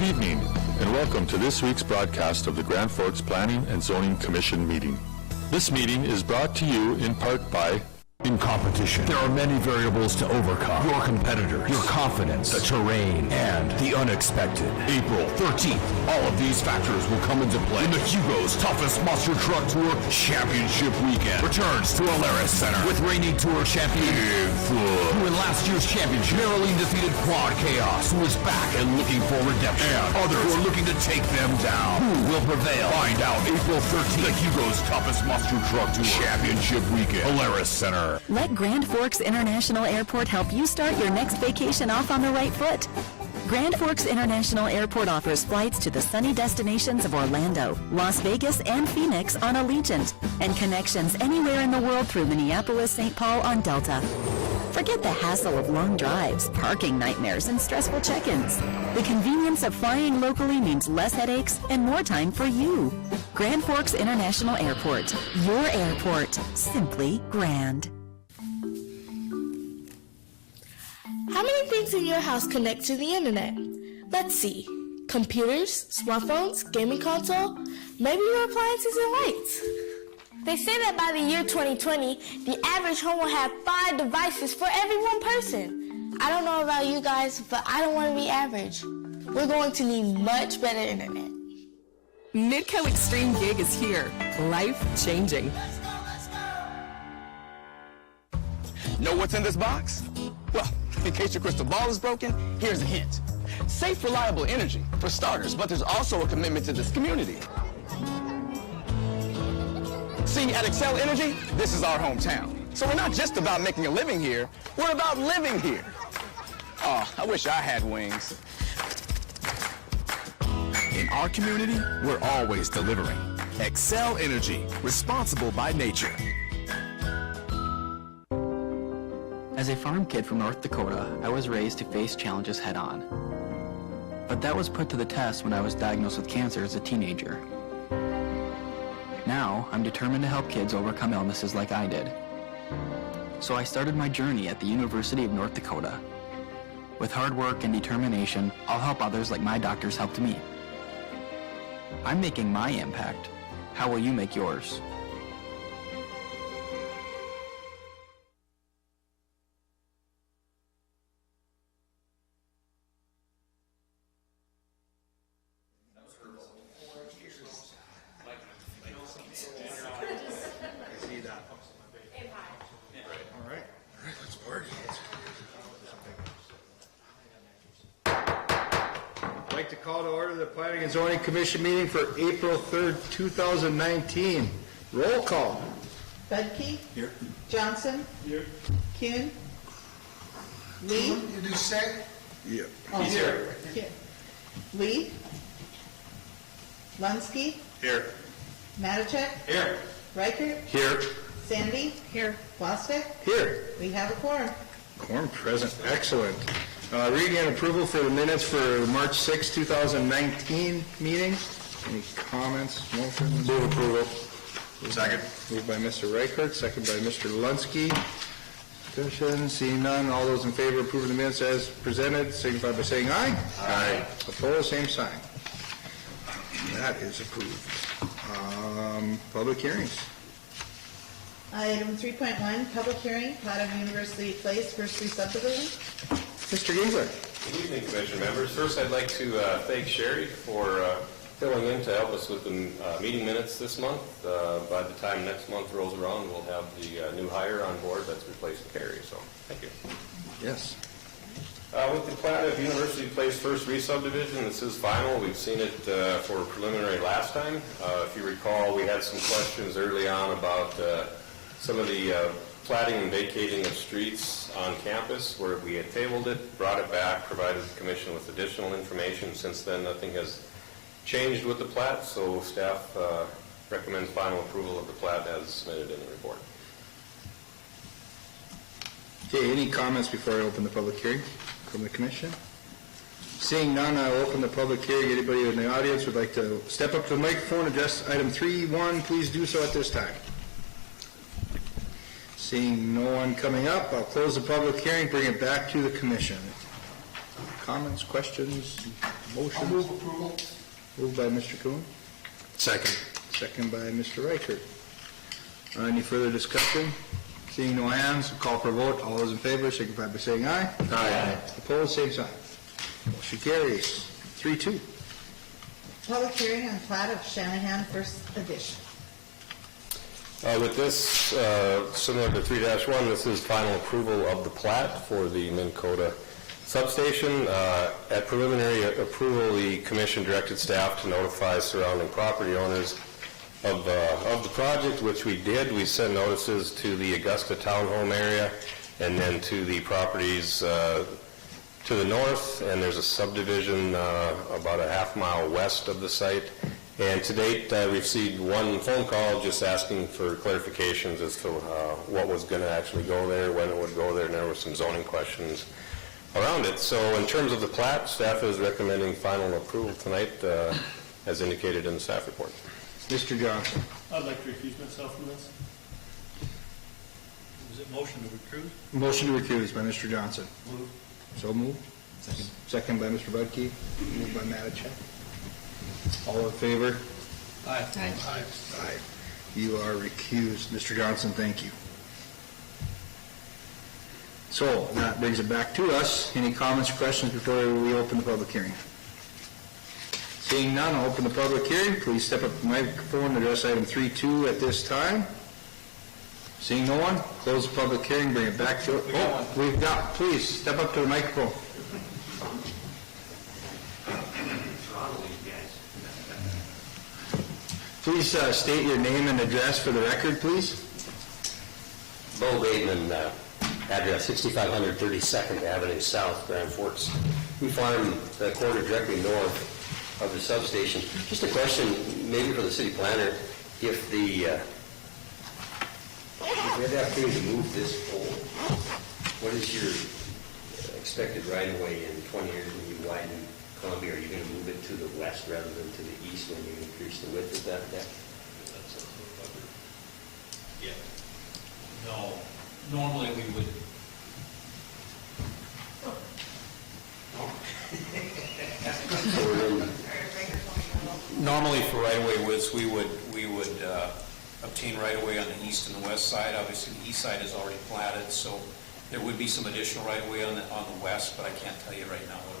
Good evening, and welcome to this week's broadcast of the Grand Forks Planning and Zoning Commission meeting. This meeting is brought to you in part by In competition, there are many variables to overcome. Your competitors, your confidence, the terrain, and the unexpected. April 13th, all of these factors will come into play in the Hugo's Toughest Monster Truck Tour Championship Weekend. Returns to Alaris Center with reigning tour champion Bigfoot, who in last year's championship narrowly defeated Quad Chaos, who is back and looking for redemption, and others who are looking to take them down. Who will prevail? Find out April 13th, the Hugo's Toughest Monster Truck Tour Championship Weekend, Alaris Center. Let Grand Forks International Airport help you start your next vacation off on the right foot. Grand Forks International Airport offers flights to the sunny destinations of Orlando, Las Vegas, and Phoenix on Allegiant, and connections anywhere in the world through Minneapolis-St. Paul on Delta. Forget the hassle of long drives, parking nightmares, and stressful check-ins. The convenience of flying locally means less headaches and more time for you. Grand Forks International Airport, your airport, simply grand. How many things in your house connect to the internet? Let's see. Computers, smartphones, gaming console, maybe your appliances and lights. They say that by the year 2020, the average home will have 5 devices for every one person. I don't know about you guys, but I don't want to be average. We're going to need much better internet. Midco Extreme Gig is here. Life-changing. Know what's in this box? Well, in case your crystal ball is broken, here's a hint. Safe, reliable energy, for starters, but there's also a commitment to this community. See, at Excel Energy, this is our hometown. So we're not just about making a living here, we're about living here. Oh, I wish I had wings. In our community, we're always delivering. Excel Energy, responsible by nature. As a farm kid from North Dakota, I was raised to face challenges head-on. But that was put to the test when I was diagnosed with cancer as a teenager. Now, I'm determined to help kids overcome illnesses like I did. So I started my journey at the University of North Dakota. With hard work and determination, I'll help others like my doctors helped me. I'm making my impact. How will you make yours? I'd like to call to order the Planning and Zoning Commission meeting for April 3rd, 2019. Roll call. Budke? Here. Johnson? Here. Kuhn? Lee? You do say? Yeah. Oh, he's here. Lee? Lunsky? Here. Matichak? Here. Reichert? Here. Sandy? Here. Bostic? Here. We have a quorum. Quorum present. Excellent. Reading and approval for the minutes for March 6, 2019 meeting. Any comments, motions? Move approval. Second. Moved by Mr. Reichert, second by Mr. Lunsky. Discussion, seeing none. All those in favor of approving the minutes as presented, signify by saying aye. Aye. Opposed, same sign. That is approved. Public hearings. Item 3.1, public hearing, plat of University Place, first re-subdivision. Mr. Giesler. Good evening, Commission members. First, I'd like to thank Sherry for filling in to help us with the meeting minutes this month. By the time next month rolls around, we'll have the new hire on board that's replaced Carrie. So, thank you. Yes. With the plat of University Place First Re-Subdivision, this is final. We've seen it for preliminary last time. If you recall, we had some questions early on about some of the platting and vacating of streets on campus, where we had tabled it, brought it back, provided the Commission with additional information. Since then, nothing has changed with the plat, so staff recommends final approval of the plat as submitted in the report. Okay, any comments before I open the public hearing from the Commission? Seeing none, I'll open the public hearing. Anybody in the audience would like to step up to the microphone, address item 3.1, please do so at this time. Seeing no one coming up, I'll close the public hearing, bring it back to the Commission. Comments, questions? Motion. I'll move approval. Moved by Mr. Kuhn, Second. second by Mr. Reichert. Any further discussion? Seeing no hands, call for a vote. All those in favor signify by saying aye. Aye. Opposed, same sign. Motion carries. 3-2. Public hearing on plat of Shanahan First Edition. With this, similar to 3-1, this is final approval of the plat for the Minn Kota substation. At preliminary approval, the commission directed staff to notify surrounding property owners of the project, which we did. We sent notices to the Augusta Townhome area and then to the properties to the north, and there's a subdivision about a half-mile west of the site. And to date, I received one phone call just asking for clarifications as to what was going to actually go there, when it would go there, and there were some zoning questions around it. So in terms of the plat, staff is recommending final approval tonight, as indicated in the staff report. Mr. Johnson. I'd like to recuse myself from this. Was it motion to recuse? Motion to recuse by Mr. Johnson. Move. So moved. Second. Second by Mr. Budke. Moved by Matachek. All in favor? Aye. Aye. Aye. You are recused. Mr. Johnson, thank you. So that brings it back to us. Any comments or questions before we open the public hearing? Seeing none, I'll open the public hearing. Please step up to the microphone and address item 3.2 at this time. Seeing no one, close the public hearing, bring it back to it. Oh, we've got, please, step up to the microphone. Please state your name and address for the record, please. Bo Bateman, address 6500 32nd Avenue South, Grand Forks. We farm the quarter directly north of the substation. Just a question, maybe for the city planner, if we had the opportunity to move this pole, what is your expected right-of-way in 20 years when you widen Columbia? Are you going to move it to the west rather than to the east when you increase the width of that deck? Yeah. No. Normally we would. Normally for right-of-way widths, we would obtain right-of-way on the east and the west side. Obviously, the east side is already platted, so there would be some additional right-of-way on the west, but I can't tell you right now what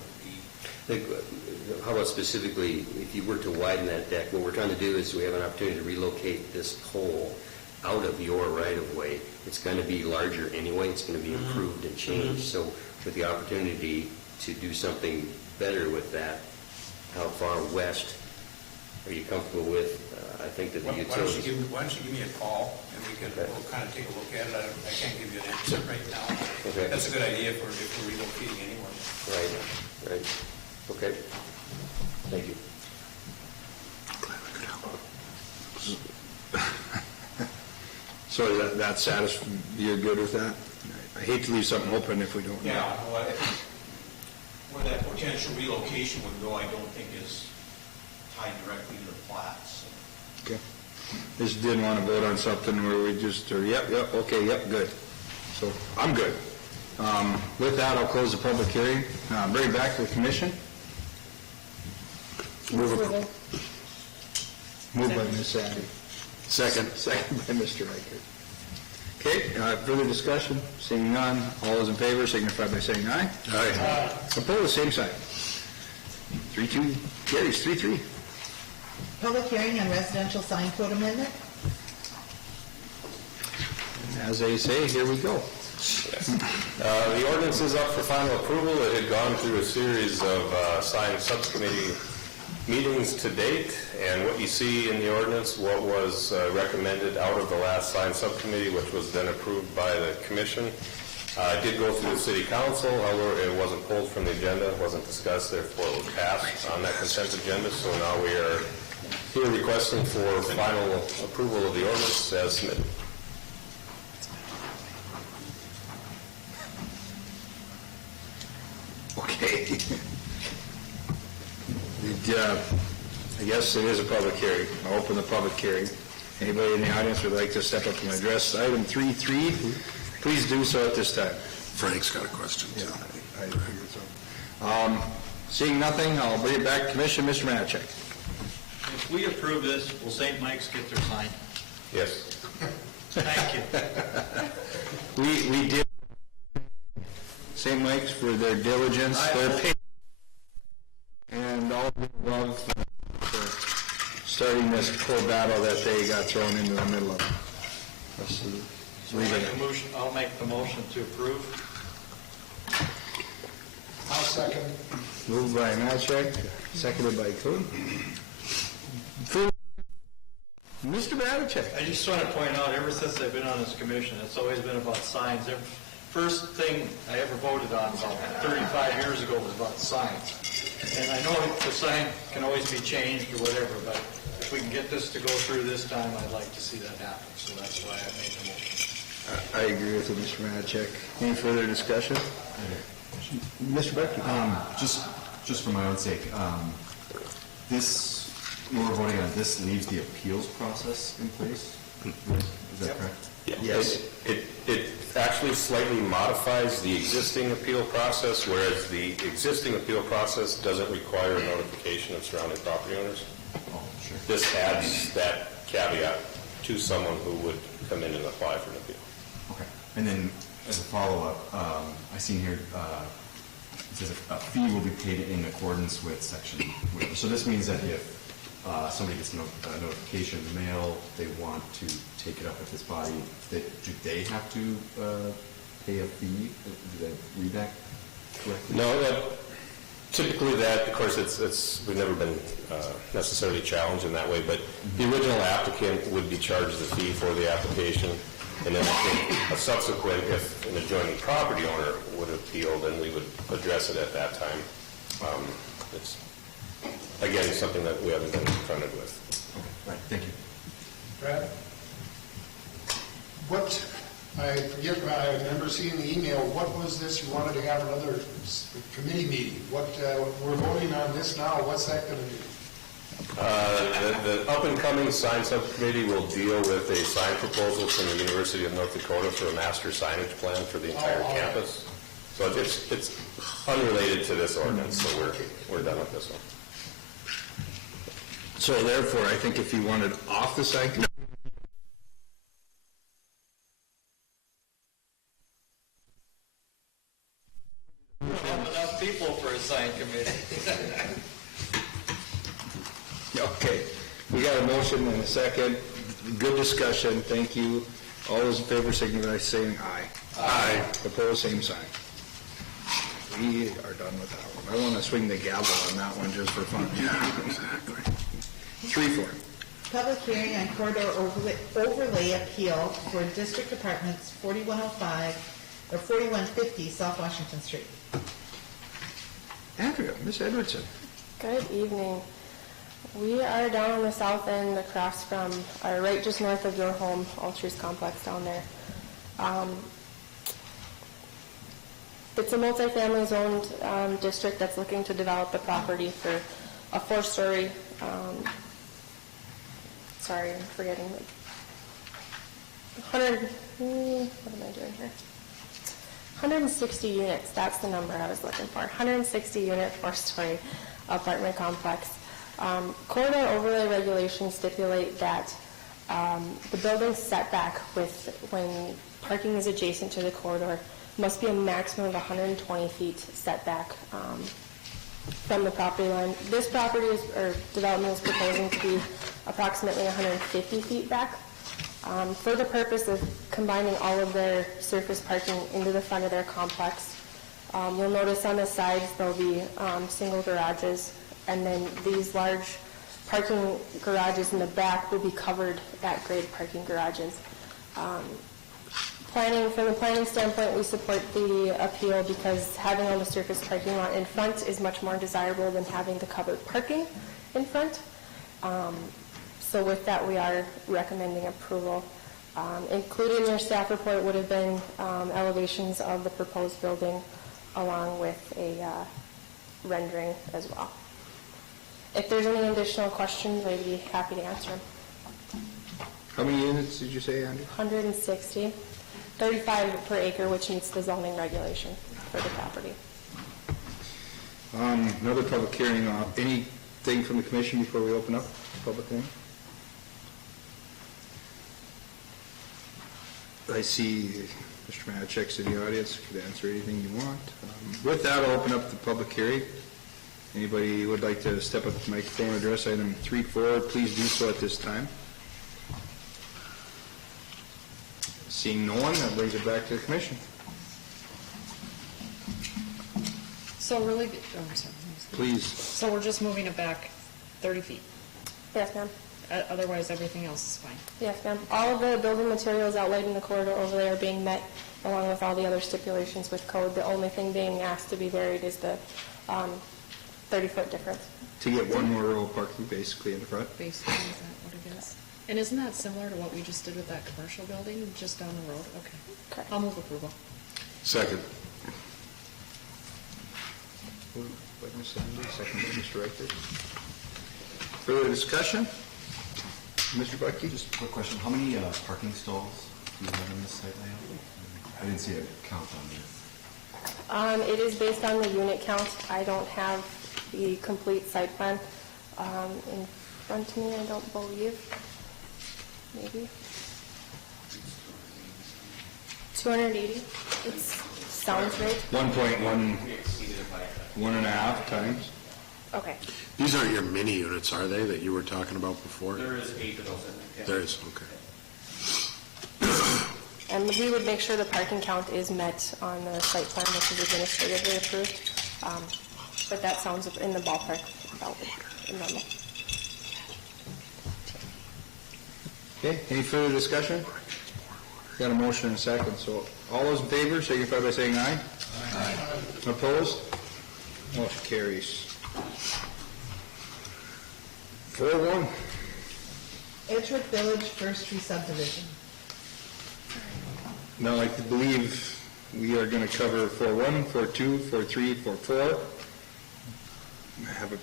it would be. How about specifically, if you were to widen that deck, what we're trying to do is we have an opportunity to relocate this pole out of your right-of-way. It's going to be larger anyway. It's going to be improved and changed. So with the opportunity to do something better with that, how far west are you comfortable with? I think that the utilities... Why don't you give me a call, and we'll kind of take a look at it. I can't give you an answer right now. Okay. That's a good idea if we're relocating anywhere. Right. Okay. Thank you. So that satisfies, you're good with that? I hate to leave something open if we don't know. Yeah, where that potential relocation would go, I don't think is tied directly to the plats. Okay. Just didn't want to vote on something where we just, okay, good. So I'm good. With that, I'll close the public hearing. Bring it back to the commission. Move approval. Moved by Ms. Addy. Second by Mr. Reichert. Okay, further discussion? Seeing none, all those in favor signify by saying aye. Aye. Opposed, same sign. 3-2 carries. 3-3. Public hearing on residential sign code amendment. As they say, here we go. The ordinance is up for final approval. It had gone through a series of sign subcommittee meetings to date, and what you see in the ordinance, what was recommended out of the last sign subcommittee, which was then approved by the commission, did go through the city council. However, it wasn't pulled from the agenda, it wasn't discussed, therefore it was passed on that consent agenda. So now we are here requesting for final approval of the ordinance as submitted. Okay. I guess it is a public hearing. I'll open the public hearing. Anybody in the audience would like to step up and address item 3.3, please do so at this time. Frank's got a question. Yeah, I figured so. Seeing nothing, I'll bring it back to Commission. Mr. Matichak. If we approve this, will St. Mike's get their sign? Yes. Thank you. We did St. Mike's for their diligence, their patience, and all the above for starting this poor battle that they got thrown into the middle of. I'll make the motion to approve. I'll second. Moved by Matichak, seconded by Kuhn. Mr. Matichak. I just want to point out, ever since I've been on this commission, it's always been about signs. The first thing I ever voted on about 35 years ago was about signs. And I know the sign can always be changed or whatever, but if we can get this to go through this time, I'd like to see that happen. So that's why I made the motion. I agree with you, Mr. Matichak. Any further discussion? Mr. Becky. Just for my own sake, this, when we're voting on this, leaves the appeals process in place? Is that correct? Yes. It actually slightly modifies the existing appeal process, whereas the existing appeal process doesn't require a notification of surrounding property owners. Oh, sure. This adds that caveat to someone who would come in and apply for an appeal. Okay. And then as a follow-up, I seen here, it says a fee will be paid in accordance with section, so this means that if somebody gets a notification in the mail, they want to take it up with this body, do they have to pay a fee? Did I read that correctly? No, typically that, of course, we've never been necessarily challenged in that way, but the original applicant would be charged the fee for the application, and then I think a subsequent, if an adjoining property owner would appeal, then we would address it at that time. It's, again, something that we haven't been confronted with. Okay, right, thank you. Brad? I forget, I remember seeing the email, what was this, you wanted to have another committee meeting, we're voting on this now, what's that going to do? The up-and-coming sign subcommittee will deal with a sign proposal from the University of North Dakota for a master signage plan for the entire campus. So it's unrelated to this ordinance, so we're done with this one. So therefore, I think if you wanted off the site, Enough people for a sign committee. okay. We got a motion and a second. Good discussion. Thank you. All those in favor signify by saying aye. Aye. Opposed, same sign. We are done with that one. I want to swing the gavel on that one just for fun. Yeah, exactly. 3-4. Public hearing on corridor overlay appeal for District Apartments 4105 or 4150 South Washington Street. Andrea, Ms. Edwardson. Good evening. We are down on the south end across from, or right just north of your home, Altruis Complex down there. It's a multifamily zoned district that's looking to develop the property for a 4-story, sorry, I'm forgetting. 160 units, that's the number I was looking for. 160 unit 4-story apartment complex. Corridor overlay regulations stipulate that the building setback when parking is adjacent to the corridor must be a maximum of 120 feet setback from the property line. This property or development is proposing to be approximately 150 feet back. For the purpose of combining all of their surface parking into the front of their complex, you'll notice on the sides there'll be single garages, and then these large parking garages in the back will be covered at grade parking garages. From the planning standpoint, we support the appeal because having all the surface parking lot in front is much more desirable than having the covered parking in front. So with that, we are recommending approval. Included in your staff report would have been elevations of the proposed building along with a rendering as well. If there's any additional questions, I'd be happy to answer them. How many units did you say, Andrew? 160, 35 per acre, which meets the zoning regulation for the property. Another public hearing. Anything from the commission before we open up the public hearing? I see Mr. Matichek's in the audience. Could answer anything you want. With that, I'll open up the public hearing. Anybody who would like to step up to the microphone and address item 3.4, please do so at this time. Seeing no one, that brings it back to the commission. So really, oh, I'm sorry. Please. So we're just moving it back 30 feet? Yes, ma'am. Otherwise, everything else is fine? Yes, ma'am. All of the building materials outlaid in the corridor overlay are being met, along with all the other stipulations with code. The only thing being asked to be varied is the 30-foot difference. To get one more row of parking basically in the front? Basically, is that what it is? And isn't that similar to what we just did with that commercial building just down the road? Okay. Correct. I'll move approval. Second. Moved by Ms. Sandy, second by Mr. Reichert. Further discussion? Mr. Bucky? Just a quick question. How many parking stalls do you have in this site layout? I didn't see a count on there. It is based on the unit count. I don't have the complete site plan in front of me, I don't believe. Maybe. 280. It sounds right. 1.1.5 times. Okay. These aren't your mini units, are they, that you were talking about before? There is 8 of those in there. Yeah. There is, okay. And we would make sure the parking count is met on the site plan, which is administratively approved. But that sounds in the ballpark about normal. Okay, any further discussion? Got a motion and a second, so all those in favor signify by saying aye. Aye. Opposed? Motion carries. 4-1. Edgewood Village First Re-Subdivision. Now, I believe we are going to cover 4.1, 4.2, 4.3, 4.4. Have a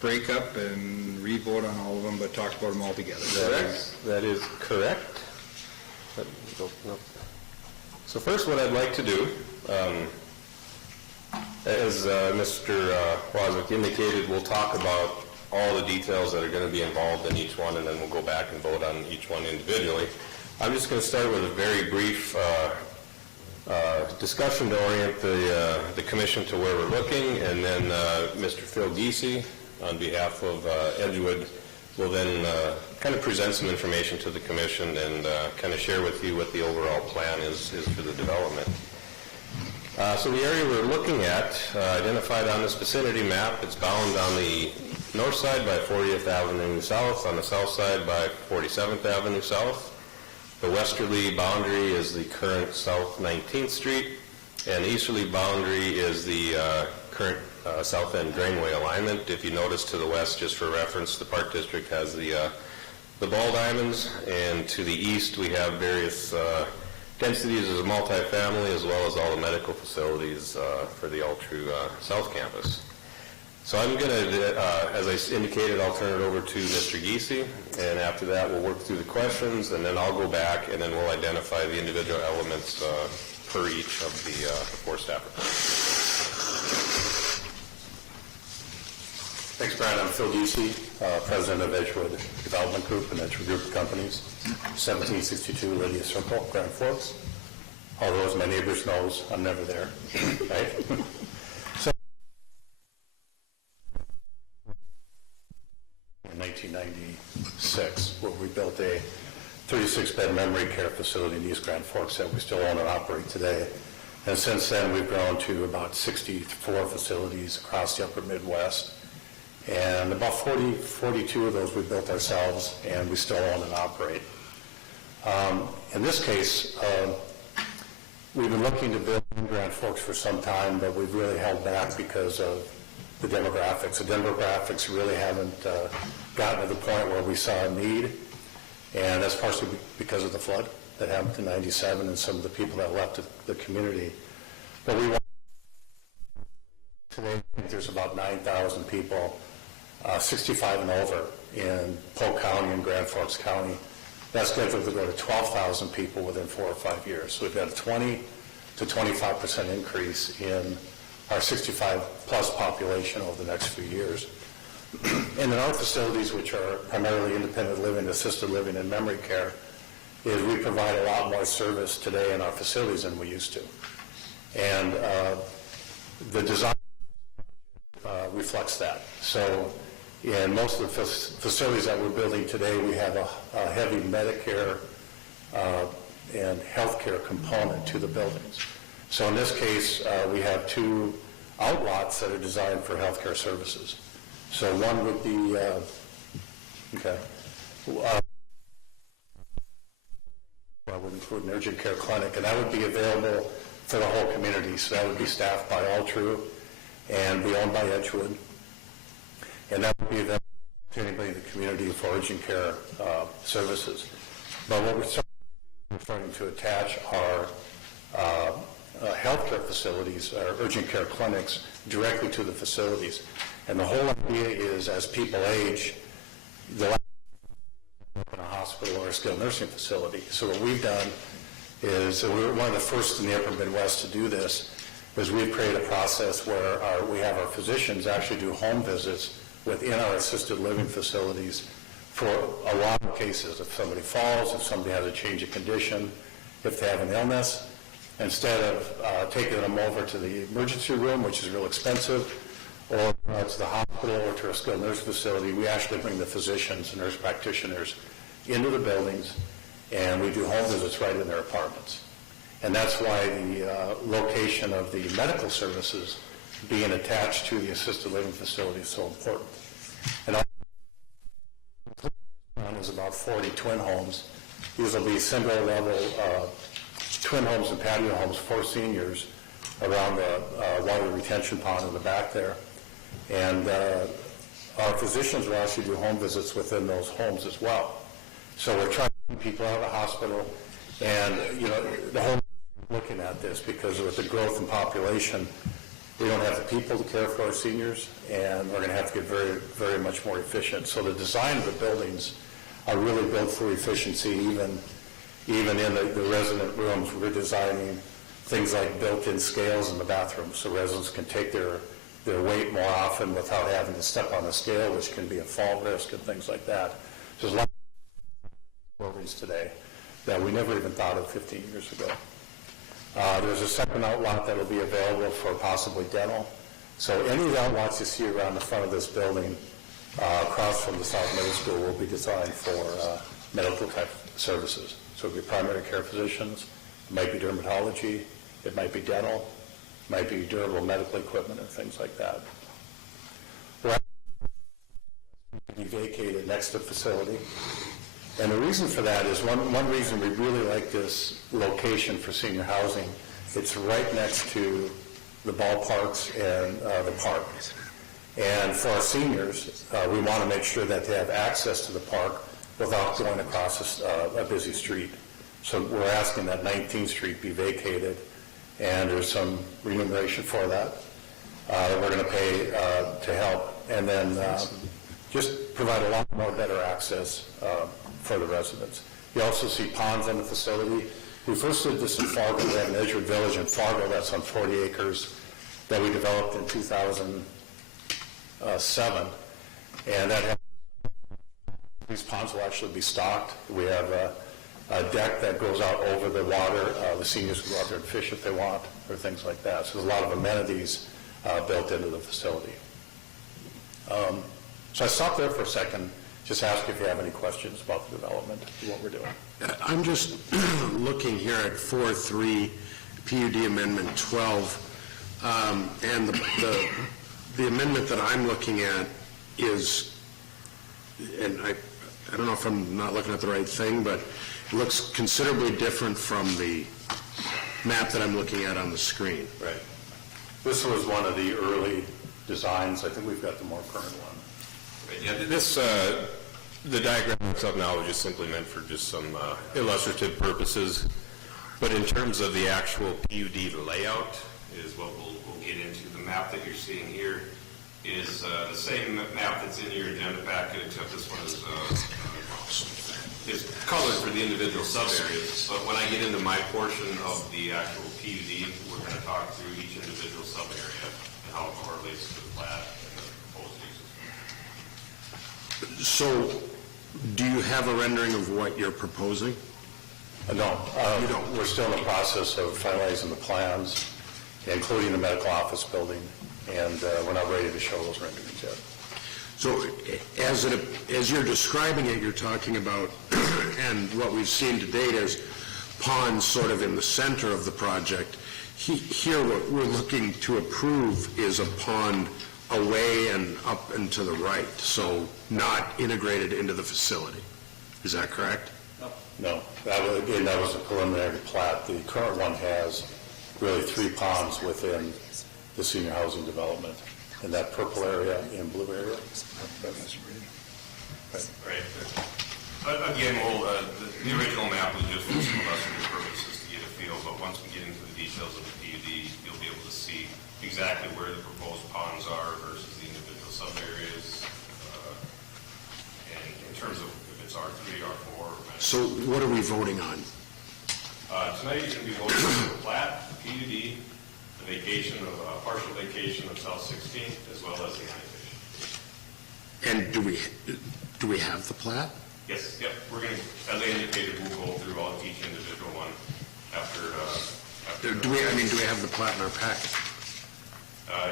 breakup and re-vote on all of them, but talk about them all together. That is correct. So first, what I'd like to do, as Mr. Waswick indicated, we'll talk about all the details that are going to be involved in each one, and then we'll go back and vote on each one individually. I'm just going to start with a very brief discussion to orient the commission to where we're looking, and then Mr. Phil Giese, on behalf of Edgewood, will then kind of present some information to the commission and kind of share with you what the overall plan is for the development. So the area we're looking at, identified on this vicinity map, it's bound on the north side by 40th Avenue South, on the south side by 47th Avenue South. The westerly boundary is the current South 19th Street, and the easterly boundary is the current south end drainway alignment. If you notice to the west, just for reference, the Park District has the ball diamonds, and to the east we have various densities as a multifamily, as well as all the medical facilities for the Altru South Campus. So I'm going to, as I indicated, I'll turn it over to Mr. Giese, and after that we'll work through the questions, and then I'll go back and then we'll identify the individual elements per each of the four staff reports. Thanks, Brian. I'm Phil Giese, president of Edgewood Development Group and Edgewood Group of Companies, 1762 Lydia Circle, Grand Forks. Although, as my neighbors knows, I'm never there, right? So, in 1996, where we built a 36-bed memory care facility in East Grand Forks that we still own and operate today. And since then, we've grown to about 64 facilities across the upper Midwest. And about 42 of those we built ourselves, and we still own and operate. In this case, we've been looking to build in Grand Forks for some time, but we've really held back because of the demographics. The demographics really haven't gotten to the point where we saw a need, and that's partially because of the flood that happened in '97 and some of the people that left the community. But we want today, I think there's about 9,000 people 65 and over in Polk County and Grand Forks County. That's scheduled to go to 12,000 people within 4 or 5 years. So we've got a 20 to 25% increase in our 65-plus population over the next few years. And in our facilities, which are primarily independent living, assisted living, and memory care, is we provide a lot more service today in our facilities than we used to. And the design reflects that. So in most of the facilities that we're building today, we have a heavy Medicare and healthcare component to the buildings. So in this case, we have 2 outlots that are designed for healthcare services. So one would be, that would include an urgent care clinic, and that would be available for the whole community. So that would be staffed by Altru and be owned by Edgewood. And that would be available to anybody in the community for urgent care services. But what we're starting to attach are healthcare facilities, or urgent care clinics, directly to the facilities. And the whole idea is, as people age, they'll in a hospital or a skilled nursing facility. So what we've done is, we're one of the first in the upper Midwest to do this, is we've created a process where we have our physicians actually do home visits within our assisted living facilities for a lot of cases. If somebody falls, if somebody has a change of condition, if they have an illness, instead of taking them over to the emergency room, which is real expensive, or to the hospital or to a skilled nursing facility, we actually bring the physicians and nurse practitioners into the buildings, and we do home visits right in their apartments. And that's why the location of the medical services being attached to the assisted living facility is so important. And is about 40 twin homes. These will be single-level twin homes and patio homes for seniors around the water retention pond in the back there. And our physicians will actually do home visits within those homes as well. So we're trying to keep people out of the hospital, and the whole looking at this, because with the growth in population, we don't have the people to care for our seniors, and we're going to have to get very, very much more efficient. So the design of the buildings are really built for efficiency, even in the resident rooms. We're designing things like built-in scales in the bathroom, so residents can take their weight more often without having to step on a scale, which can be a fall risk and things like that. So there's a lot of buildings today that we never even thought of 15 years ago. There's a second outlot that will be available for possibly dental. So any of the outlots you see around the front of this building, across from the South Middle School, will be designed for medical type services. So it'll be primary care physicians, it might be dermatology, it might be dental, it might be durable medical equipment and things like that. We're be vacated next to the facility. And the reason for that is, one reason we really like this location for senior housing, it's right next to the ballparks and the park. And for our seniors, we want to make sure that they have access to the park without going across a busy street. So we're asking that 19th Street be vacated, and there's some remuneration for that that we're going to pay to help, and then just provide a lot more better access for the residents. You also see ponds on the facility. We first did this in Fargo. We have an Edgewood Village in Fargo that's on 40 acres that we developed in 2007, and these ponds will actually be stocked. We have a deck that goes out over the water. The seniors can go out there and fish if they want, or things like that. So there's a lot of amenities built into the facility. So I stopped there for a second, just ask if you have any questions about the development and what we're doing. I'm just looking here at 4.3 PUD Amendment 12, and the amendment that I'm looking at is, and I don't know if I'm not looking at the right thing, but it looks considerably different from the map that I'm looking at on the screen. Right. This was one of the early designs. I think we've got the more current one. Right, yeah, the diagram itself now is just simply meant for just some illustrative purposes, but in terms of the actual PUD layout is what we'll get into. The map that you're seeing here is the same map that's in your agenda packet, except this one is is colored for the individual sub-areas, but when I get into my portion of the actual PUD, we're going to talk through each individual sub-area and how it correlates to the plat and the proposed uses. So, do you have a rendering of what you're proposing? No, you don't. We're still in the process of finalizing the plans, including the medical office building, and we're not ready to show those renderings yet. So as you're describing it, you're talking about, and what we've seen to date is ponds sort of in the center of the project. Here, what we're looking to approve is a pond away and up and to the right, so not integrated into the facility. Is that correct? No. That was a preliminary plat. The current one has really 3 ponds within the senior housing development, in that purple area and blue area. Right. Again, the original map was just for some illustrative purposes to get a feel, but once we get into the details of the PUD, you'll be able to see exactly where the proposed ponds are versus the individual sub-areas, and in terms of if it's R3, R4. So what are we voting on? Tonight you're going to be voting on the plat, the PUD, the vacation of, partial vacation of South 16th, as well as the annexation. And do we have the plat? Yes, yep. We're going to, as I indicated, we'll go through each individual one after. Do we have the plat in our packet?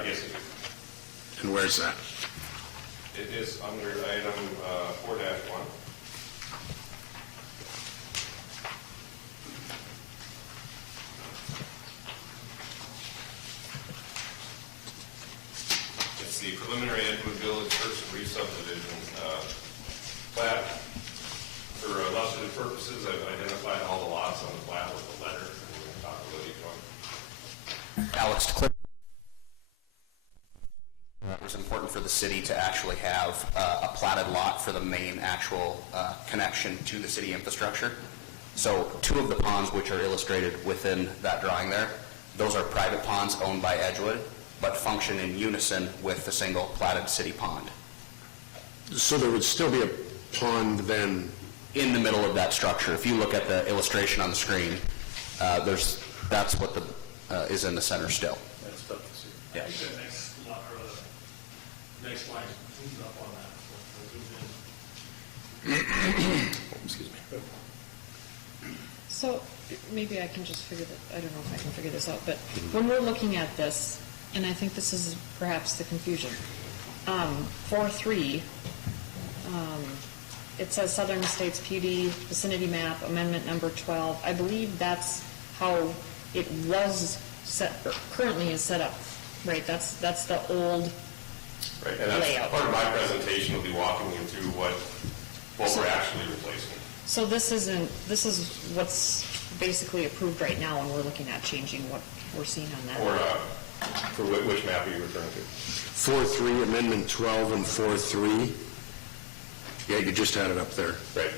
Yes, we do. And where's that? It is under item 4-1. It's the preliminary Edgewood Village first re-subdivision plat. For illustrative purposes, I've identified all the lots on the plat with the letter, and we're going to talk about each one. Alex, to clarify, it was important for the city to actually have a platted lot for the main actual connection to the city infrastructure. So 2 of the ponds which are illustrated within that drawing there, those are private ponds owned by Edgewood, but function in unison with the single platted city pond. So there would still be a pond then? In the middle of that structure. If you look at the illustration on the screen, that's what is in the center still. That's tough to see. Yeah. I think the next line zooms up on that. Excuse me. So maybe I can just figure that, I don't know if I can figure this out, but when we're looking at this, and I think this is perhaps the confusion, 4.3, it says Southern Estates PUD vicinity map amendment number 12. I believe that's how it was set, or currently is set up, right? That's the old right, and that's layout. Part of my presentation will be walking you through what we're actually replacing. So this is what's basically approved right now, and we're looking at changing what we're seeing on that. For which map are you referring to? 4.3, Amendment 12 and 4.3. Yeah, you just had it up there. Right.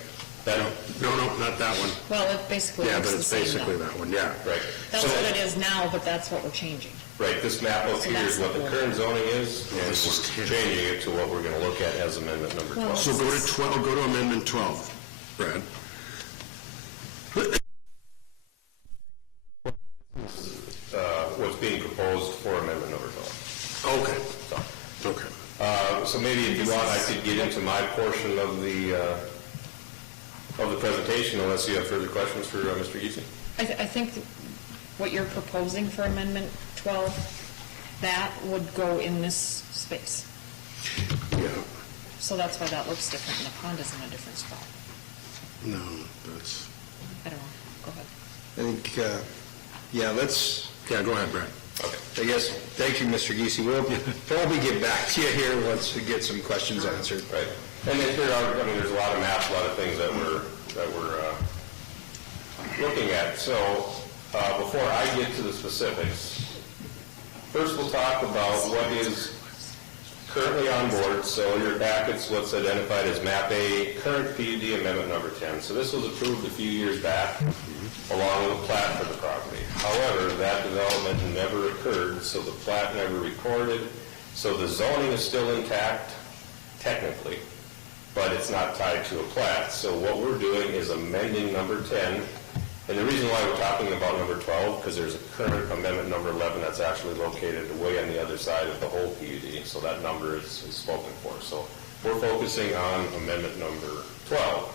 No, not that one. Well, it basically Yeah, looks but the it's same, basically though. that one, yeah. Right. That's what it is now, but that's what we're changing. Right, this map up So here that's is what the the old current zoning is, and this is we're changing it to what we're going to look at as amendment number 12. So go to 12, go to Amendment 12, Brad. What's being proposed for amendment number 12. Okay. Okay. So maybe if you want, I could get into my portion of the presentation, unless you have further questions for Mr. Giese. I think what you're proposing for Amendment 12, that would go in this space. Yeah. So that's why that looks different, and the pond is in a different spot. No, that's... I don't know. Go ahead. I think, let's... Yeah, go ahead, Brad. Okay. I guess, thank you, Mr. Giese. We'll probably get back to you here once we get some questions answered. Right. And there's a lot of maps, a lot of things that we're looking at. So before I get to the specifics, first we'll talk about what is currently on board. So in your packets, what's identified as Map A, current PUD amendment number 10. So this was approved a few years back, along with a plat for the property. However, that development never occurred, so the plat never recorded. So the zoning is still intact, technically. but it's not tied to a plat. So what we're doing is amending number 10. And the reason why we're talking about number 12, because there's a current amendment number 11 that's actually located way on the other side of the whole PUD, so that number is spoken for. So we're focusing on amendment number 12.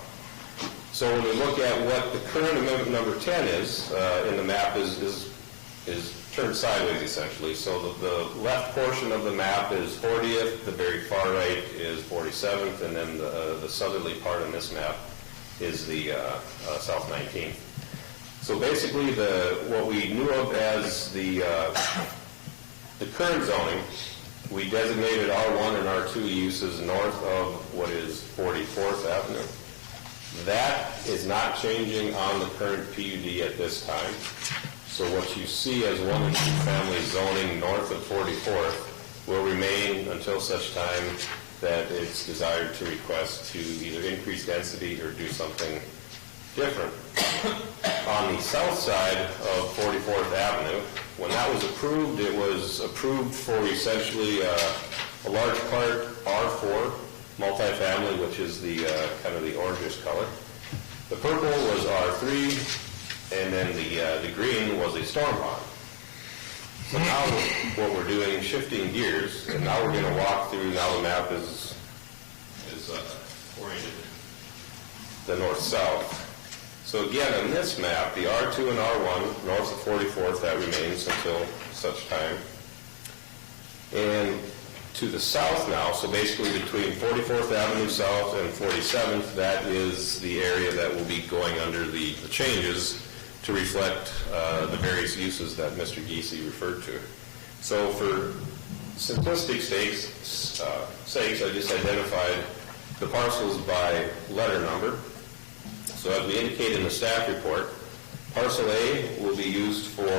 So when we look at what the current amendment number 10 is, in the map is turned sideways essentially. So the left portion of the map is 40th, the very far right is 47th, and then the southerly part in this map is the South 19th. So basically what we knew of as the current zoning, we designated R1 and R2 uses north of what is 44th Avenue. That is not changing on the current PUD at this time. So what you see as 1 and 2 family zoning north of 44th will remain until such time that it's desired to request to either increase density or do something different. On the south side of 44th Avenue, when that was approved, it was approved for essentially a large part R4 multifamily, which is the kind of the orangish color. The purple was R3, and then the green was a storm pond. So now what we're doing, shifting gears, and now we're going to walk through, now the map is oriented the north-south. So again, on this map, the R2 and R1, north of 44th, that remains until such time. And to the south now, so basically between 44th Avenue South and 47th, that is the area that will be going under the changes to reflect the various uses that Mr. Giese referred to. So for simplistic sakes, I just identified the parcels by letter number. So as we indicate in the staff report, parcel A will be used for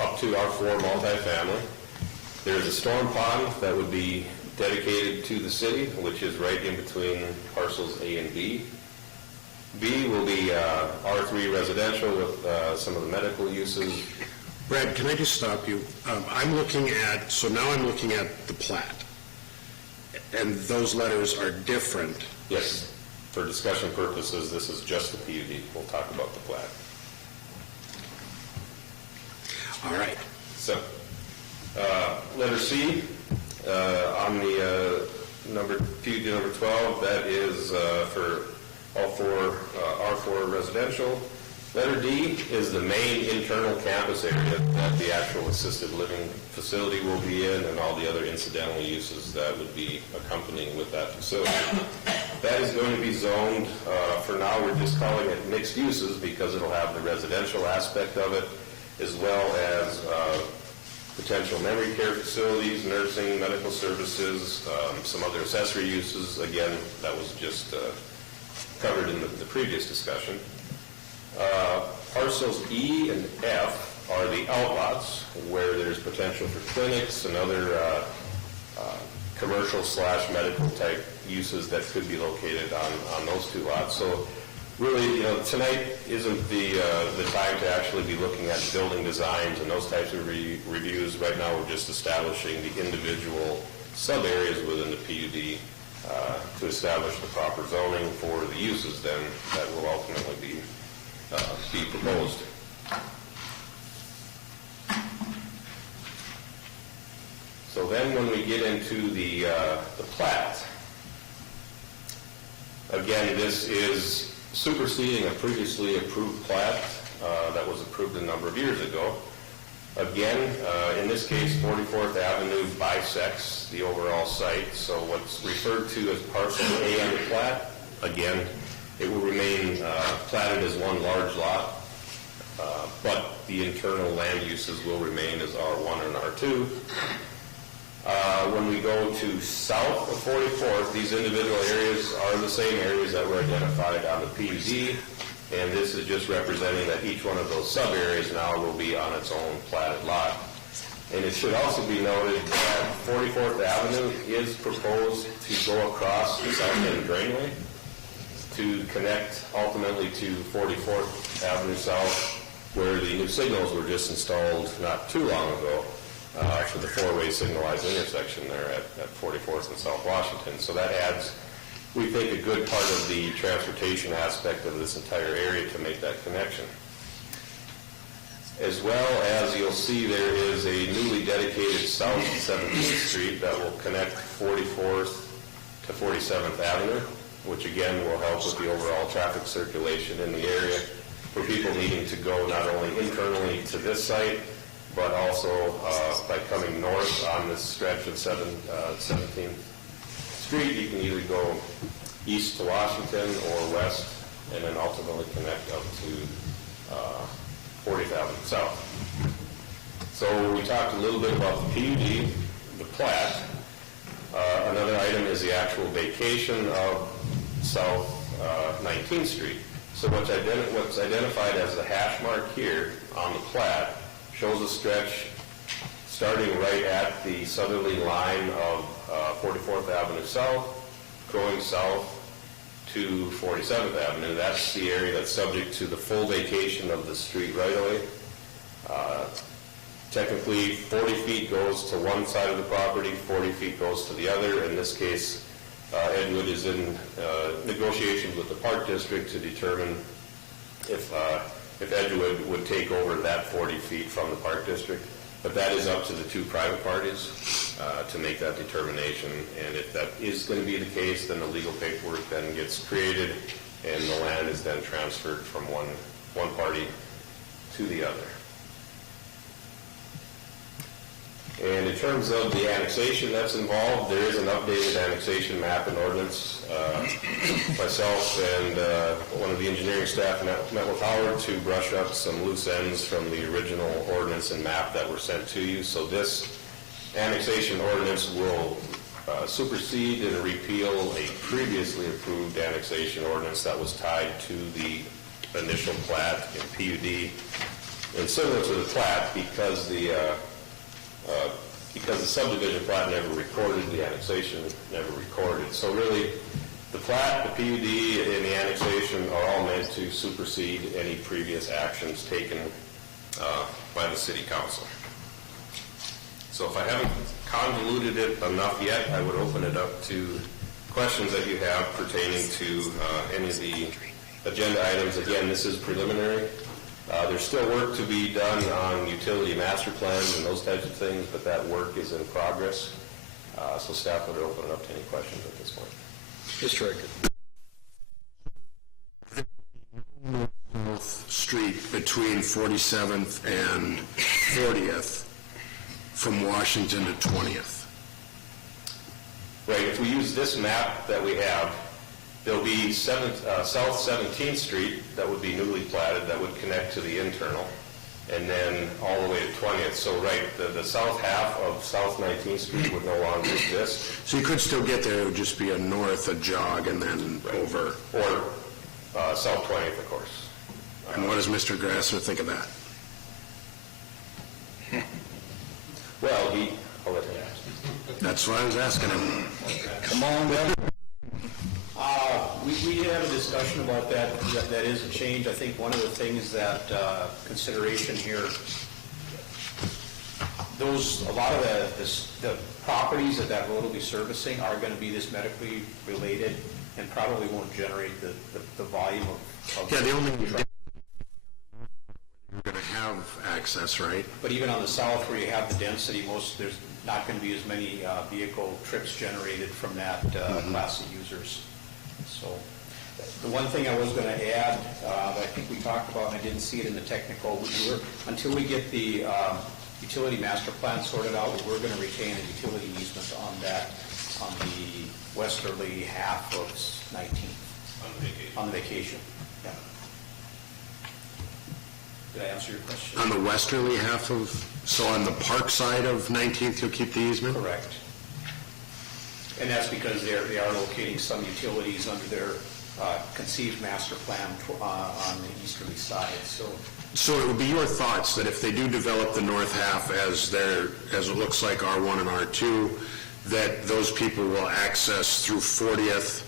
up to R4 multifamily. There's a storm pond that would be dedicated to the city, which is right in between parcels A and B. B will be R3 residential with some of the medical uses. Brad, can I just stop you? I'm looking at the plat, and those letters are different. Yes. For discussion purposes, this is just the PUD. We'll talk about the plat. All right. So, letter C on the PUD number 12, that is for all four R4 residential. Letter D is the main internal campus area that the actual assisted living facility will be in, and all the other incidental uses that would be accompanying with that facility. That is going to be zoned, for now we're just calling it mixed uses because it'll have the residential aspect of it, as well as potential memory care facilities, nursing, medical services, some other accessory uses. Again, that was just covered in the previous discussion. Parcels E and F are the outlots where there's potential for clinics and other commercial/medical type uses that could be located on those two lots. So really, tonight isn't the time to actually be looking at building designs and those types of reviews. Right now, we're just establishing the individual sub-areas within the PUD to establish the proper zoning for the uses then that will ultimately be proposed. So then when we get into the plat, again, this is superseding a previously approved plat that was approved a number of years ago. Again, in this case, 44th Avenue bisects the overall site, so what's referred to as parcel A on the plat, again, it will remain platted as one large lot, but the internal land uses will remain as R1 and R2. When we go to south of 44th, these individual areas are the same areas that were identified on the PUD, and this is just representing that each one of those sub-areas now will be on its own platted lot. And it should also be noted that 44th Avenue is proposed to go across the south end drainway to connect ultimately to 44th Avenue South, where the new signals were just installed not too long ago for the four-way signalized intersection there at 44th and South Washington. So that adds we think, a good part of the transportation aspect of this entire area to make that connection. As well as you'll see, there is a newly dedicated South 17th Street that will connect 44th to 47th Avenue, which again will help with the overall traffic circulation in the area for people needing to go not only internally to this site, but also by coming north on this stretch of 17th Street, you can either go east to Washington or west, and then ultimately connect up to 40th Avenue South. So we talked a little bit about the PUD, the plat. Another item is the actual vacation of South 19th Street. So what's identified as the hash mark here on the plat shows a stretch starting right at the southerly line of 44th Avenue South, going south to 47th Avenue. That's the area that's subject to the full vacation of the street right-of-way. Technically, 40 feet goes to one side of the property, 40 feet goes to the other. In this case, Edgewood is in negotiations with the Park District to determine if Edgewood would take over that 40 feet from the Park District. But that is up to the two private parties to make that determination. And if that is going to be the case, then the legal paperwork then gets created and the land is then transferred from one party to the other. And in terms of the annexation that's involved, there is an updated annexation map and ordinance. Myself and one of the engineering staff met with Howard to brush up some loose ends from the original ordinance and map that were sent to you. So this annexation ordinance will supersede and repeal a previously approved annexation ordinance that was tied to the initial plat in PUD. And similar to the plat, because the subdivision plat never recorded, the annexation never recorded. So really, the plat, the PUD, and the annexation are all meant to supersede any previous actions taken by the City Council. So if I haven't convoluted it enough yet, I would open it up to questions that you have pertaining to any of the agenda items. Again, this is preliminary. There's still work to be done on utility master plans and those types of things, but that work is in progress. So staff would open it up to any questions at this point. Mr. Rickett. North Street between 47th and 40th from Washington to 20th. Right, if we use this map that we have, there'll be South 17th Street that would be newly platted that would connect to the internal, and then all the way to 20th. So right, the south half of South 19th Street would no longer exist. So you could still get there, it would just be a north, a jog, and then over. Or South 20th, of course. And what does Mr. Grasser think of that? Well, I'll let him ask. That's what I was asking him. Come on, then. We did have a discussion about that. That is a change. I think one of the things that consideration here, a lot of the properties that road will be servicing are going to be this medically related and probably won't generate the volume of yeah, the only you're going to have access, right? But even on the south where you have the density, there's not going to be as many vehicle trips generated from that class of users. So the one thing I was going to add that I think we talked about, and I didn't see it in the technical, until we get the utility master plan sorted out, we're going to retain a utility easement on the westerly half of 19th. On the vacation. Yeah. Did I answer your question? On the westerly half of, so on the park side of 19th, you'll keep the easement? Correct. And that's because they are locating some utilities under their conceived master plan on the easterly side. So it would be your thoughts that if they do develop the north half as it looks like R1 and R2, that those people will access through 40th,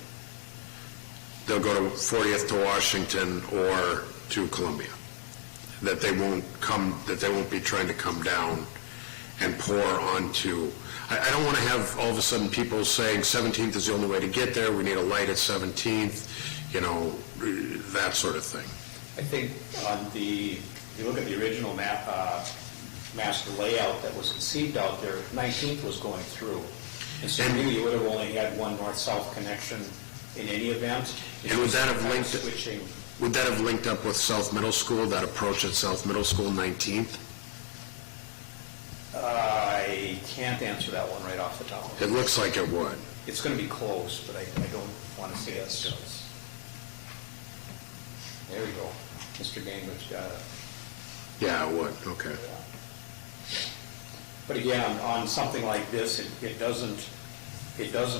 they'll go to 40th to Washington or to Columbia, that they won't be trying to come down and pour onto, I don't want to have all of a sudden people saying 17th is the only way to get there, we need a light at 17th, you know, that sort of thing. I think if you look at the original master layout that was conceived out there, 19th was going through. And so really you would have only had one north-south connection in any event. And would that have linked up with South Middle School, that approach at South Middle School 19th? I can't answer that one right off the top of my head. It looks like it would. It's going to be close, but I don't want to say it does. There we go. Mr. Gingrich got it. Yeah, it would, okay. But again, on something like this, it doesn't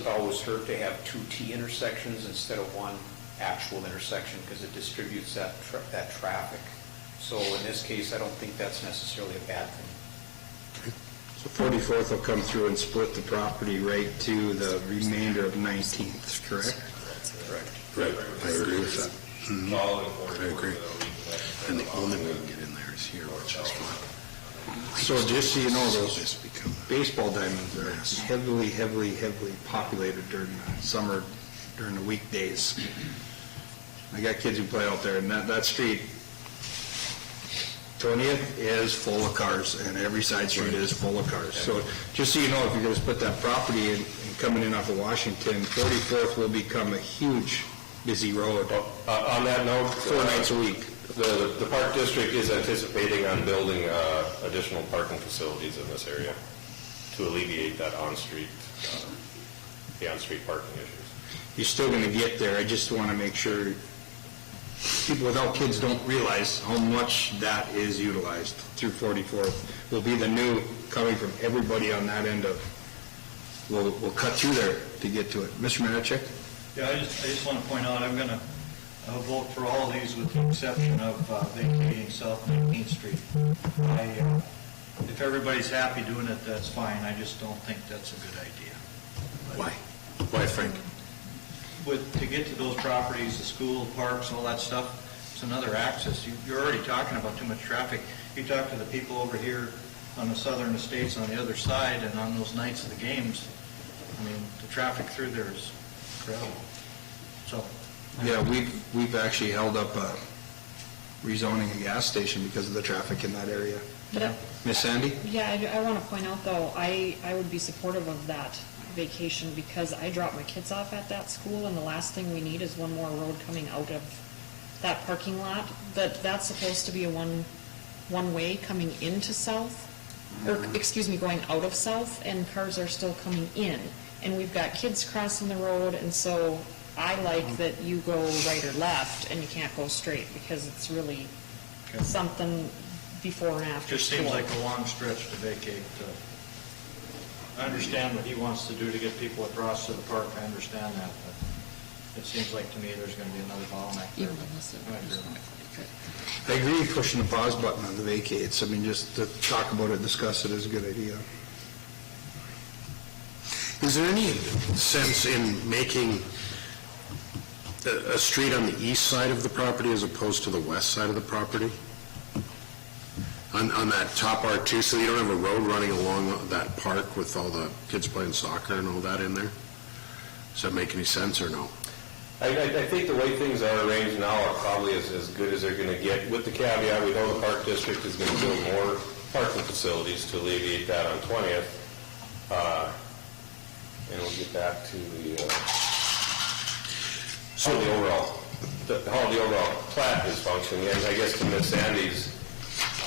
always hurt to have two T intersections instead of one actual intersection because it distributes that traffic. So in this case, I don't think that's necessarily a bad thing. So 44th will come through and split the property right to the remainder of 19th, correct? Correct. Right, I agree with that. I agree. And the only way we can get in there is here, which is fine. So just so you know, those baseball diamonds are heavily populated during the summer, during the weekdays. I got kids who play out there, and that street, 20th is full of cars, and every side street is full of cars. So just so you know, if you're going to split that property and coming in off of Washington, 44th will become a huge busy road. On that note, 4 nights a week. The Park District is anticipating on building additional parking facilities in this area to alleviate that on-street parking issues. You're still going to get there. I just want to make sure people without kids don't realize how much that is utilized through 44th. Will be the new coming from everybody on that end of, we'll cut through there to get to it. Mr. Marichek? Yeah, I just want to point out, I'm going to vote for all of these with the exception of vacating South 19th Street. If everybody's happy doing it, that's fine. I just don't think that's a good idea. Why? Why, Frank? To get to those properties, the school, parks, all that stuff, it's another access. You're already talking about too much traffic. You talk to the people over here on the southern estates on the other side, and on those nights of the games, I mean, the traffic through there is incredible. So. Yeah, we've actually held up rezoning a gas station because of the traffic in that area. Miss Sandy? Yeah, I want to point out, though, I would be supportive of that vacation because I drop my kids off at that school, and the last thing we need is one more road coming out of that parking lot. That's supposed to be a one-way coming into South, or excuse me, going out of South, and cars are still coming in. And we've got kids crossing the road, and so I like that you go right or left, and you can't go straight because it's really something before and after Just school. seems like a long stretch to vacate. I understand what he wants to do to get people across to the park. I understand that, but it seems like to me there's going to be another bottleneck there. I agree pushing the pause button on the vacates. I mean, just to talk about it, discuss it is a good idea. Is there any sense in making a street on the east side of the property as opposed to the west side of the property? On that top R2, so you don't have a road running along that park with all the kids playing soccer and all that in there? Does that make any sense or no? I think the way things are arranged now are probably as good as they're going to get. With the caveat, we know the Park District is going to build more parking facilities to alleviate that on 20th. And we'll get back to how the overall plat is functioning. And I guess to Ms. Sandy's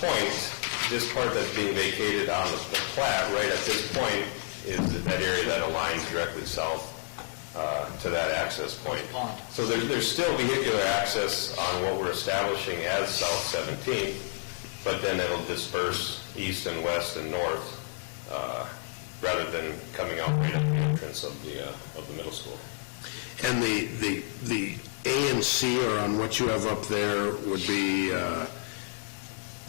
point, this part that's being vacated on the plat right at this point is that area that aligns directly south to that access point. So there's still vehicular access on what we're establishing as South 17th, but then it'll disperse east and west and north rather than coming out right at the entrance of the middle school. And the A and C, or on what you have up there, would be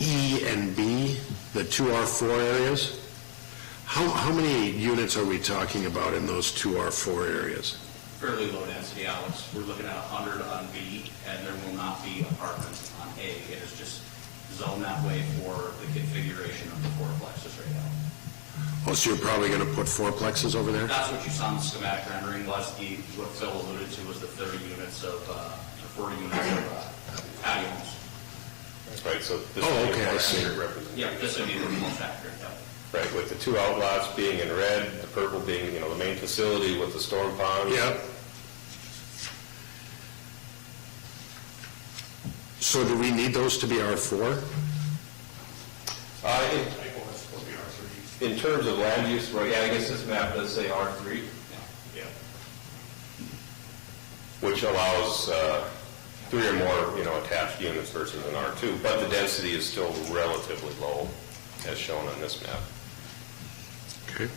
E and B, the 2R4 areas. How many units are we talking about in those 2R4 areas? Fairly low density, Alex. We're looking at 100 on B, and there will not be apartments on A. It is just zoned that way for the configuration of the fourplexes right now. Oh, so you're probably going to put fourplexes over there? That's what you saw in the schematic rendering, was what Phil alluded to was the 30 units of, or 40 units of patio homes. That's right, so this Oh, would be okay, more I see. accurate representation. Yeah, this would be the most accurate, yeah. Right, with the two outlots being in red, the purple being, the main facility with the storm ponds. Yep. So do we need those to be R4? In terms of land use, right, yeah, I guess this map does say R3. Yeah. Which allows 3 or more, attached units versus an R2, but the density is still relatively low, as shown on this map. Okay.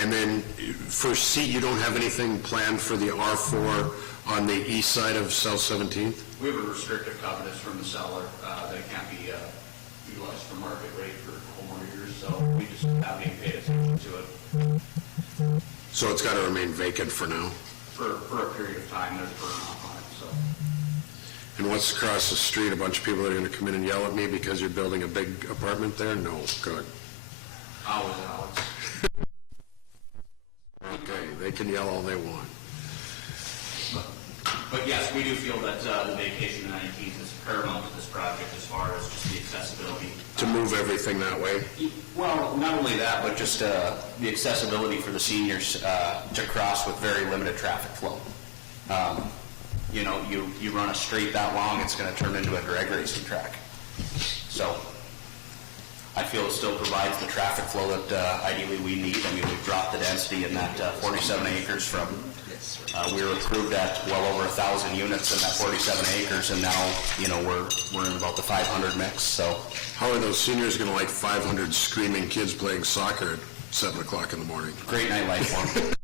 And then for C, you don't have anything planned for the R4 on the east side of South 17th? We have a restrictive covenants from the seller that it can't be utilized for market rate for homeowners, so we just haven't even paid attention to it. So it's got to remain vacant for now? For a period of time, there's burn off on it, so. And what's across the street? A bunch of people that are going to come in and yell at me because you're building a big apartment there? No, good. Always Alex. Okay, they can yell all they want. But yes, we do feel that the vacation 19th is paramount to this project as far as just the accessibility. To move everything that way? Well, not only that, but just the accessibility for the seniors to cross with very limited traffic flow. You run a street that long, it's going to turn into a drag racing track. So I feel it still provides the traffic flow that ideally we need. I mean, we've dropped the density in that 47 acres from, we were approved at well over 1,000 units in that 47 acres, and now, we're in about the 500 mix, so. How are those seniors going to like 500 screaming kids playing soccer at 7 o'clock in the morning? Great nightlife for them.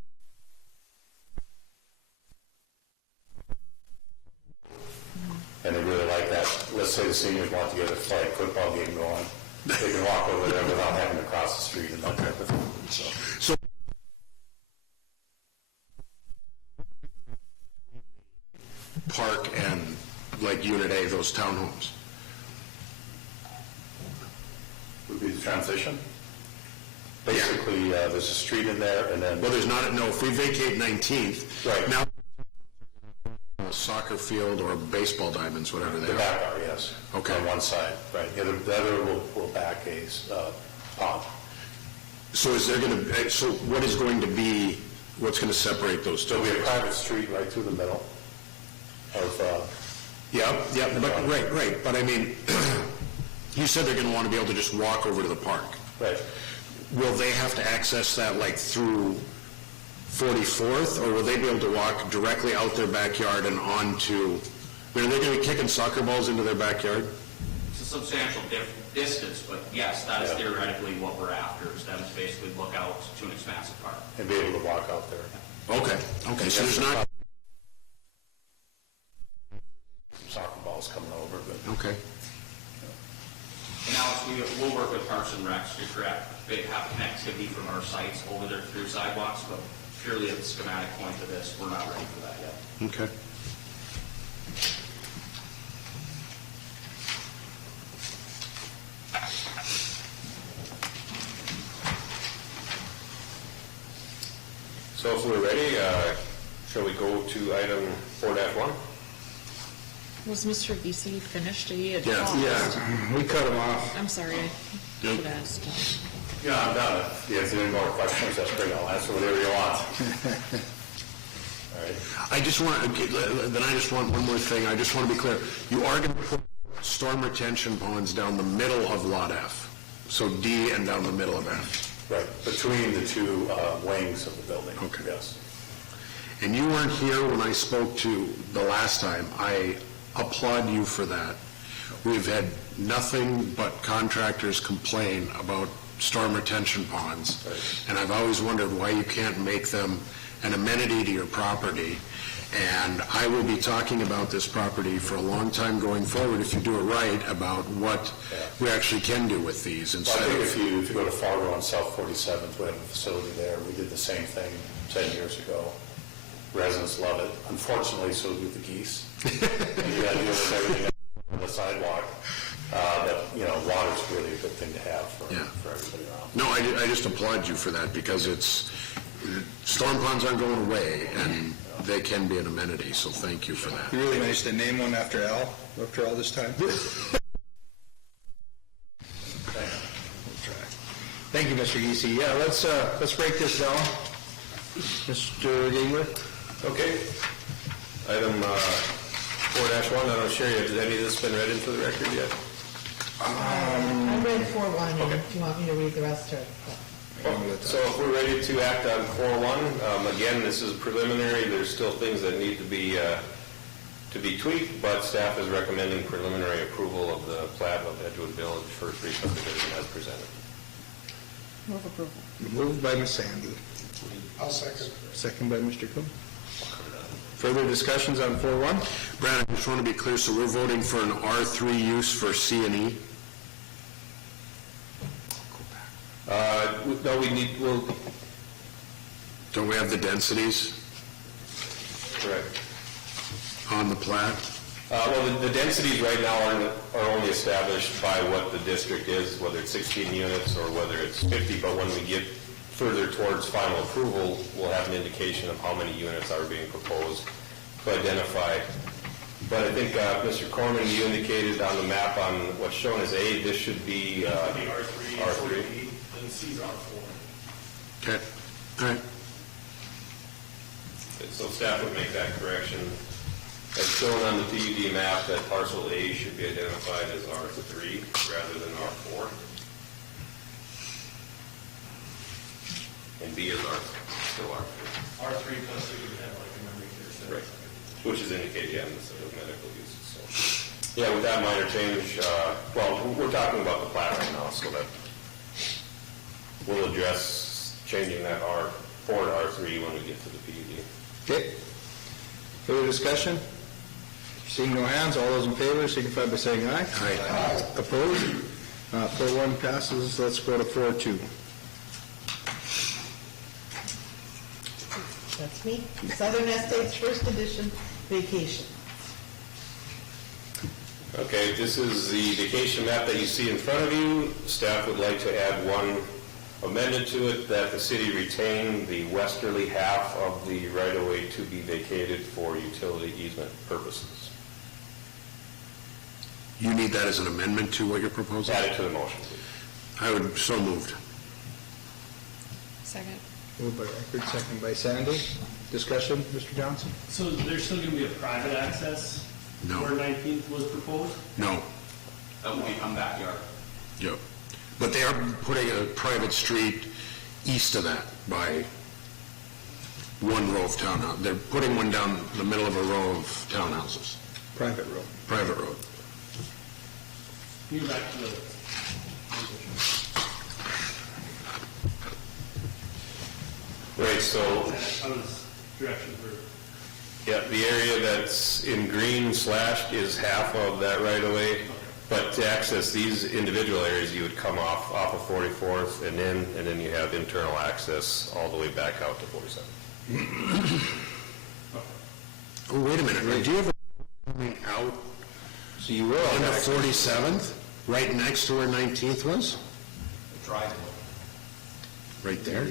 And they really like that. Let's say the seniors want to get a flag football game going. They can walk over there without having to cross the street and that type of thing. So Park and like Unit A, those townhomes. Would be the transition. Basically, there's a street in there, and then... Well, there's not, no, if we vacate 19th, right now a soccer field or baseball diamonds, whatever they the are. back are, yes. Okay. On one side, right. The other will back a pond. So is there going to, so what is going to be, what's going to separate those two? There'll be a private street right through the middle of... Yeah, but right. But I mean, you said they're going to want to be able to just walk over to the park. Right. Will they have to access that like through 44th, or will they be able to walk directly out their backyard and onto, I mean, are they going to be kicking soccer balls into their backyard? It's a substantial distance, but yes, that is theoretically what we're after, is them to basically look out to an expansive park. And be able to walk out there. Okay, so there's not... Soccer balls coming over, but... Okay. And Alex, we'll work with Parks and Recs to have connectivity from our sites over there through sidewalks, but purely at the schematic point of this, we're not ready for that yet. Okay. So if we're ready, shall we go to item 4-1? Was Mr. VC finished? He had Yeah, paused. we cut him off. I'm sorry, I should have asked. Yeah, I'm done. If you have any more questions, that's great. I'll answer whatever you want. All right. I just want one more thing. I just want to be clear. You are going to put storm retention ponds down the middle of Lot F. So D and down the middle of F. Right, between the two wings of the building. Okay. Yes. And you weren't here when I spoke to the last time. I applaud you for that. We've had nothing but contractors complain about storm retention ponds. Right. And I've always wondered why you can't make them an amenity to your property. And I will be talking about this property for a long time going forward, if you do it right, about what we actually can do with these. Well, I think if you go to Fargo on South 47th, we have a facility there. We did the same thing 10 years ago. Residents love it. Unfortunately, so do the geese. And you got to deal with everything on the sidewalk. But, water's really a good thing to have for everybody around. No, I just applaud you for that, because storm ponds aren't going away, and they can be an amenity, so thank you for that. Really nice to name one after Al, after all this time. Thank you, Mr. Geesey. Yeah, let's break this down. Mr. Gingler? Okay. Item 4-1, I don't share yet. Has any of this been read into the record yet? I read 4-1, and if you want me to read the rest of it. So if we're ready to act on 4-1, again, this is preliminary. There's still things that need to be tweaked, but staff is recommending preliminary approval of the plat of Edgewood Village first re-subdivision as presented. Move approval. Moved by Ms. Sandy. I'll second. Second by Mr. Kuhn. Further discussions on 4-1? Brad, I just want to be clear, so we're voting for an R3 use for C&E? No, Don't we have the densities correct. on the plat? Well, the densities right now are only established by what the district is, whether it's 16 units or whether it's 50, but when we get further towards final approval, we'll have an indication of how many units are being proposed to identify. But I think, Mr. Corman, you indicated on the map on what's shown as A, this should be R3. And C's R4. Okay, all right. So staff would make that correction. As shown on the PUD map, that parcel A should be identified as R3 rather than R4. And B is still R3. R3 plus we would have like a memory care. Right. Which is indicated, yeah, in the set of medical uses. So, yeah, with that minor change, well, we're talking about the plat right now, so that we'll address changing that R4 to R3 when we get to the PUD. Okay. Further discussion? Seeing no hands, all those in favor signify by saying aye. Aye. Opposed? 4-1 passes. Let's go to 4-2. That's me. Southern Estates First Edition Vacation. Okay, this is the vacation map that you see in front of you. Staff would like to add one amendment to it, that the city retain the westerly half of the right-of-way to be vacated for utility easement purposes. You need that as an amendment to what you're proposing? Add it to the motion, please. I would, so moved. Second. Moved by Eckert, second by Sandy. Discussion, Mr. Johnson? So there's still going to be a private access? No. Where 19th was proposed? No. That will be on backyard. Yep. But they are putting a private street east of that by one row of townhouse. They're putting one down the middle of a row of townhouses. Private road. Private road. You back to the... Right, so... I was direction for... Yeah, the area that's in green slashed is half of that right-of-way, but to access these individual areas, you would come off of 44th and then you have internal access all the way back out to 47th. Oh, wait a minute. Do you have a coming out? So you will on the 47th, right next to where 19th was? Driveway. Right there?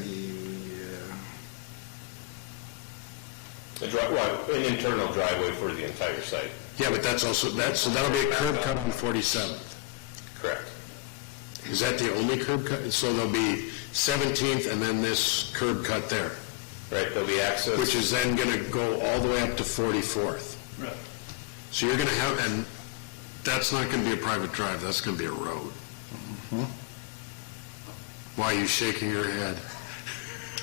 An internal driveway for the entire site. Yeah, but that's also, so that'll be a curb cut on 47th. Correct. Is that the only curb cut? So there'll be 17th and then this curb cut there? Right, there'll be access. Which is then going to go all the way up to 44th. Right. So you're going to have, and that's not going to be a private drive, that's going to be a road. Mm-hmm. Why are you shaking your head?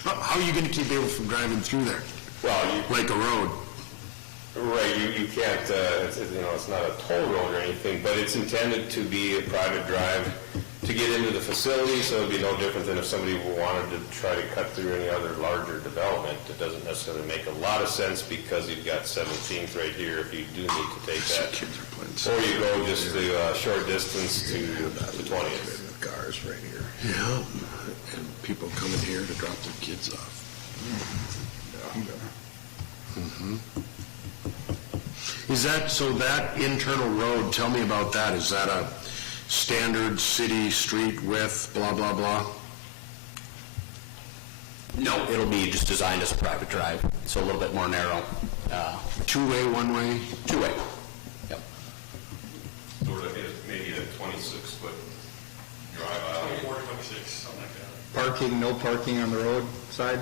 How are you going to keep people from driving through there? Well, like a road. Right, you can't, it's not a toll road or anything, but it's intended to be a private drive to get into the facility, so it'd be no different than if somebody wanted to try to cut through any other larger development. It doesn't necessarily make a lot of sense because you've got 17th right here if you do need to take that. Or you go just a short distance to the 20th. Cars right here. Yeah, and people coming here to drop their kids off. Mm-hmm. Is that, so that internal road, tell me about that. Is that a standard city street width, blah, blah, blah? No, it'll be just designed as a private drive, so a little bit more narrow. Two-way, one-way? Two-way. Yep. Sort of maybe a 26-foot drive aisle. 24, 26, something like that. Parking, no parking on the road side?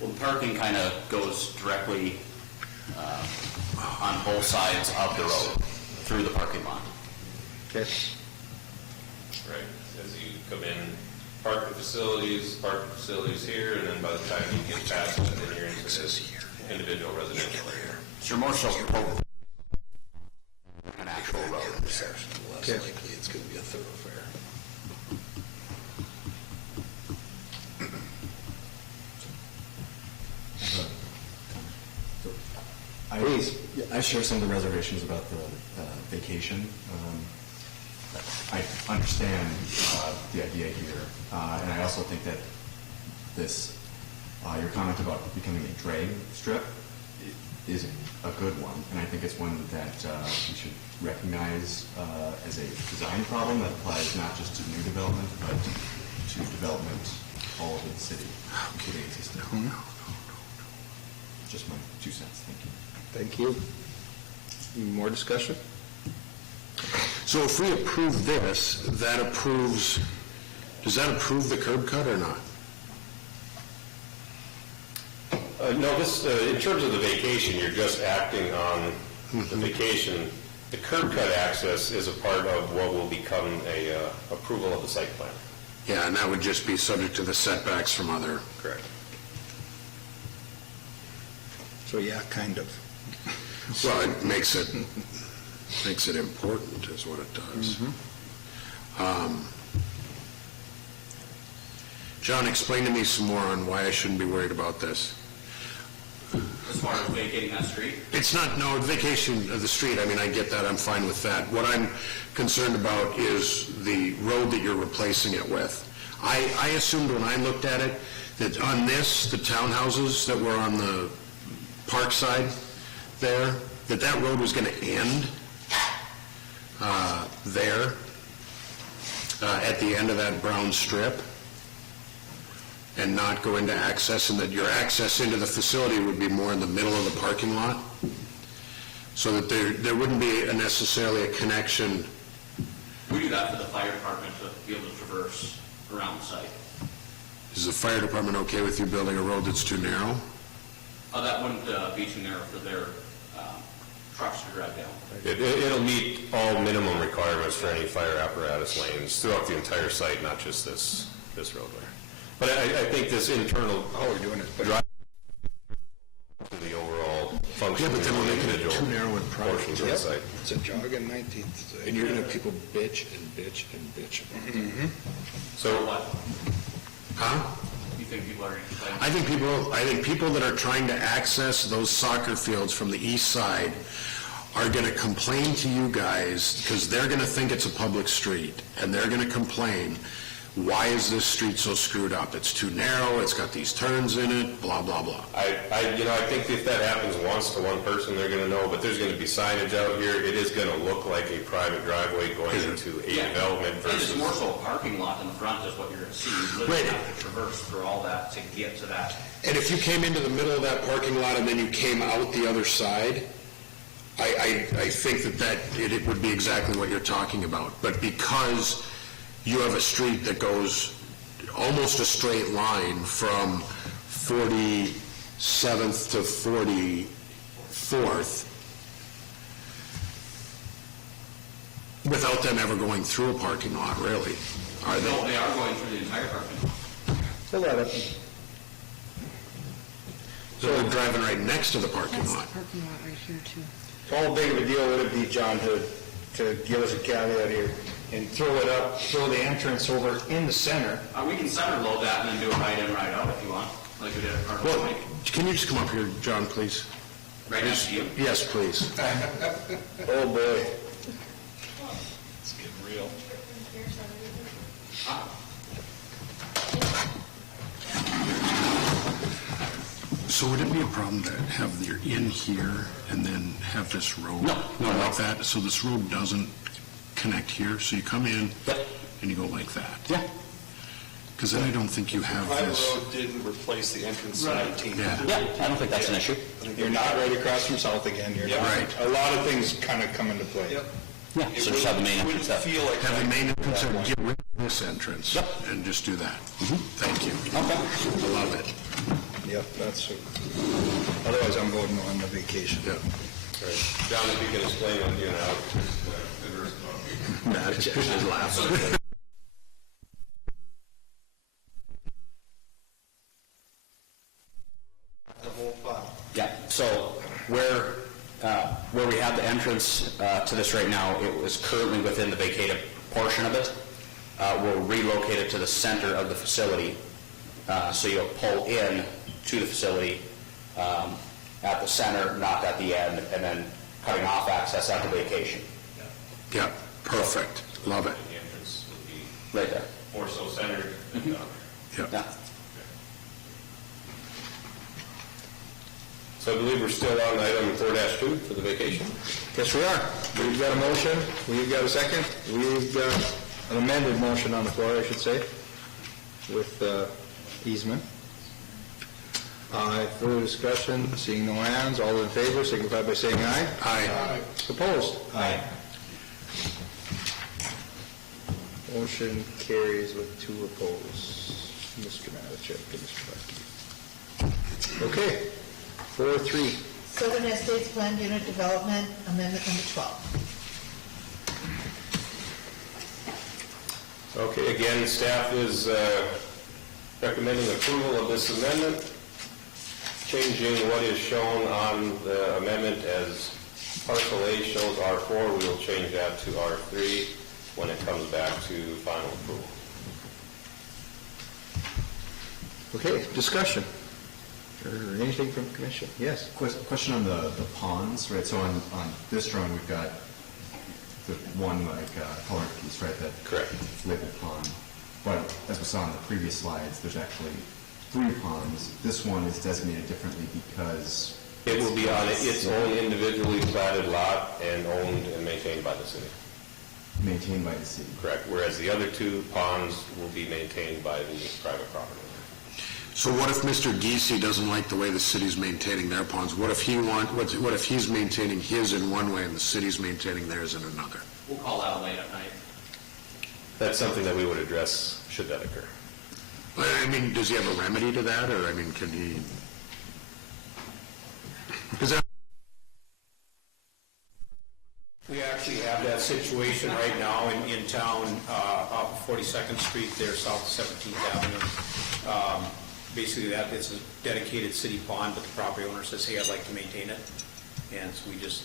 Well, the parking kind of goes directly on both sides of the road through the parking lot. Okay. Right, as you come in, parking facilities here, and then by the time you get past it, then you're into this individual residential area. So you're more so an actual road. Less likely it's going to be a thoroughfare. I share some of the reservations about the vacation. I understand the idea here, and I also think that this, your comment about becoming a drag strip is a good one, and I think it's one that we should recognize as a design problem that applies not just to new development, but to development all over the city. Just my 2 cents. Thank you. Thank you. Any more discussion? So if we approve this, does that approve the curb cut or not? No, this, in terms of the vacation, you're just acting on the vacation. The curb cut access is a part of what will become a approval of the site plan. Yeah, and that would just be subject to the setbacks from other... Correct. So yeah, kind of. Well, it makes it important is what it does. John, explain to me some more on why I shouldn't be worried about this. As far as vacating that street? It's not, no, vacation of the street, I mean, I get that, I'm fine with that. What I'm concerned about is the road that you're replacing it with. I assumed when I looked at it, that on this, the townhouses that were on the park side there, that road was going to end there at the end of that brown strip and not go into access, and that your access into the facility would be more in the middle of the parking lot, so that there wouldn't be necessarily a connection. We do that for the fire department to be able to traverse around the site. Is the fire department okay with you building a road that's too narrow? That wouldn't be too narrow for their trucks to drive down. It'll meet all minimum requirements for any fire apparatus lanes throughout the entire site, not just this roadway. But I think this internal drive to the overall function. Yeah, but then we're making it too narrow and portions of the site. It's a jog on 19th. And you're going to have people bitch and bitch and bitch about it. So what? Huh? You think people are complaining? I think people that are trying to access those soccer fields from the east side are going to complain to you guys because they're going to think it's a public street, and they're going to complain, why is this street so screwed up? It's too narrow, it's got these turns in it, blah, blah, blah. I think if that happens once to one person, they're going to know, but there's going to be signage out here. It is going to look like a private driveway going into a development versus... And it's more so a parking lot in the front is what you're going to see. You literally have to traverse through all that to get to that. And if you came into the middle of that parking lot and then you came out the other side, I think that it would be exactly what you're talking about. But because you have a street that goes almost a straight line from 47th to 44th without them ever going through a parking lot, really, are they? No, they are going through the entire parking lot. A lot of So they're driving right next to the parking That's lot. the parking lot right here, too. How big of a deal would it be, John, to give us a caveat here and throw the entrance over in the center? We can center load that and then do a right in, right out if you want, like we did at Park Well, Point. can you just come up here, John, please? Right next to you. Yes, please. Oh, boy. It's getting real. So would it be a problem to have your in here and then have this road? No, like that, so this road doesn't connect here? So you come in and you go like that? Yeah. Because then I don't think you have Private this. road didn't replace the entrance to Right. 19. Yeah. I don't think that's an issue. You're not right across from south again, you're not. Right. A lot of things kind of come into play. Yeah, so just have the main entrance up. Have the main entrance and get rid of this entrance. And just do that. Thank you. I love it. Yep, that's, otherwise I'm voting on the vacation. Yep. Right. John, if you can explain what you know. Matt just laughs. Yeah, so where we have the entrance to this right now, it was currently within the vacated portion of it. We'll relocate it to the center of the facility, so you'll pull in to the facility at the center, not at the end, and then cutting off access at the vacation. Yeah, perfect. Love it. The entrance would be Right there. more so centered. Yeah. So I believe we're still on item 4-2 for the vacation. Yes, we are. We've got a motion, we've got a second, we've got an amended motion on the floor, I should say, with easement. Further discussion, seeing no hands, all in favor, signify by saying aye. Aye. Opposed? Aye. Motion carries with 2 opposed. Mr. Matichek and Mr. Bucky. Okay, 4-3. Southern Estates Planned Unit Development, Amendment number 12. Okay, again, staff is recommending approval of this amendment, changing what is shown on the amendment as parcel A shows R4. We will change that to R3 when it comes back to final approval. Okay, discussion. Or anything from commission? Yes. Question on the ponds, right? So on this drawing, we've got the one colored piece, right? That correct labeled pond. But as we saw in the previous slides, there's actually 3 ponds. This one is designated differently because it will be on its own individually platted lot and owned and maintained by the city. Maintained by the city. Correct. Whereas the other 2 ponds will be maintained by the private property. So what if Mr. Giese doesn't like the way the city's maintaining their ponds? What if he's maintaining his in one way and the city's maintaining theirs in another? We'll call that late at night. That's something that we would address should that occur. I mean, does he have a remedy to that, or, I mean, can he? We actually have that situation right now in town, off of 42nd Street there, south of 17th Avenue. Basically that, it's a dedicated city pond, but the property owner says, hey, I'd like to maintain it. And so we just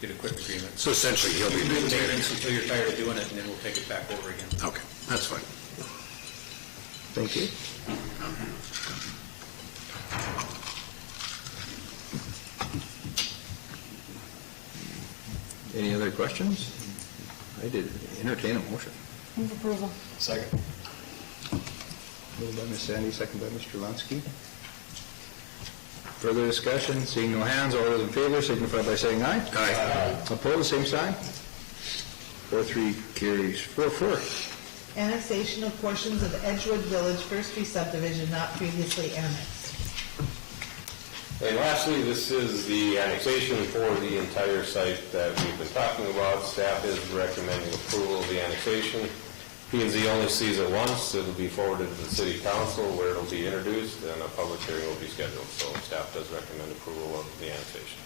did a quick agreement. So essentially he'll be maintaining it. Until you're tired of doing it, and then we'll take it back over again. Okay, that's fine. Thank you. Any other questions? I did entertain a motion. Move approval. Second. Moved by Ms. Sandy, second by Mr. Lunsky. Further discussion, seeing no hands, all those in favor signify by saying aye. Aye. Opposed, same sign. 4-3 carries. 4-4. Annexation of portions of Edgewood Village First Street subdivision not previously annexed. And lastly, this is the annexation for the entire site that we've been talking about. Staff is recommending approval of the annexation. P&Z only sees it once. It will be forwarded to the city council where it will be introduced and a public hearing will be scheduled. So staff does recommend approval of the annexation.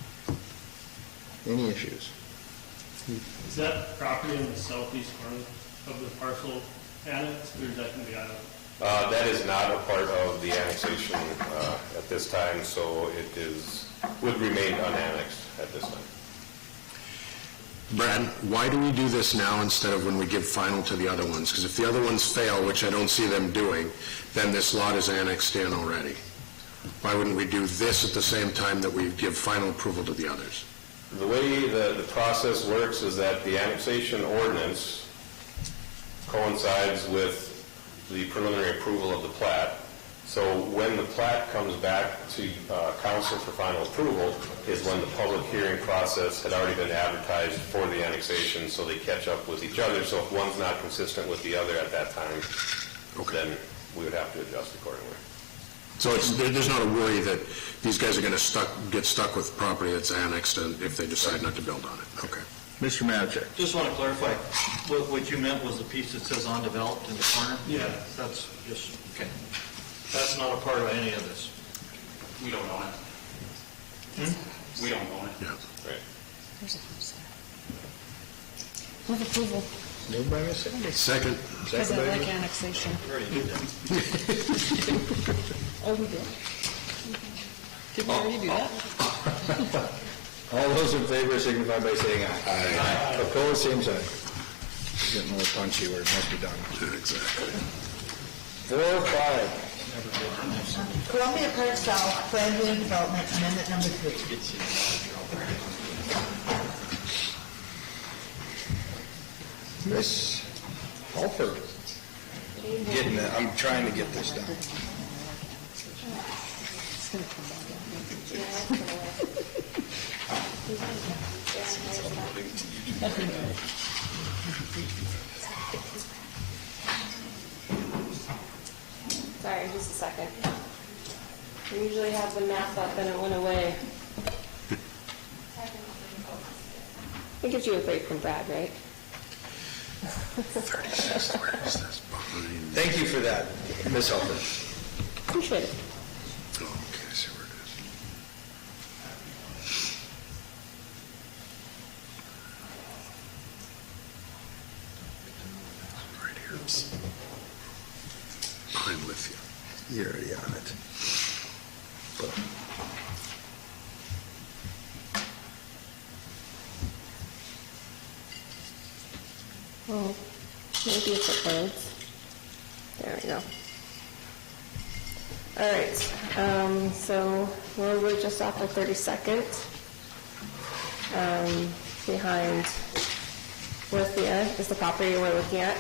Any issues? Is that property in the southeast corner of the parcel annexed, or is that going to be out of? That is not a part of the annexation at this time, so it would remain unannexed at this time. Brad, why do we do this now instead of when we give final to the other ones? Because if the other ones fail, which I don't see them doing, then this lot is annexed in already. Why wouldn't we do this at the same time that we give final approval to the others? The way the process works is that the annexation ordinance coincides with the preliminary approval of the plat. So when the plat comes back to council for final approval is when the public hearing process had already been advertised for the annexation, so they catch up with each other. So if one's not consistent with the other at that time, then we would have to adjust accordingly. So there's not a worry that these guys are going to get stuck with property that's annexed if they decide not to build on it? Okay. Mr. Matichak. Just want to clarify, what you meant was the piece that says undeveloped in the corner? Yeah. That's just, okay. That's not a part of any of this. We don't own it. We don't own it. Yeah. Right. There's a house there. Move approval, Moved by Ms. Sandy. Second. because Second I by like annexation. Oh, we did? Did we already do that? All those in favor signify by saying aye. Aye. Opposed, same sign. Getting a little punchy where it must be done. Exactly. 4 or 5. Columbia Park South, Plan Unit Development, Amendment Number 3. Miss Halford. I'm trying to get this done. Sorry, just a second. We usually have the map up and it went away. It gives you a break from Brad, right? 36, where is this? Behind. Thank you for that, Ms. Halford. Appreciate it. Okay, I see where it is. Right here. I'm with you. You're already on it. But Well, maybe it's a birds. There we go. All right, so we're just off of 32nd, behind Worthia is the property we're looking at.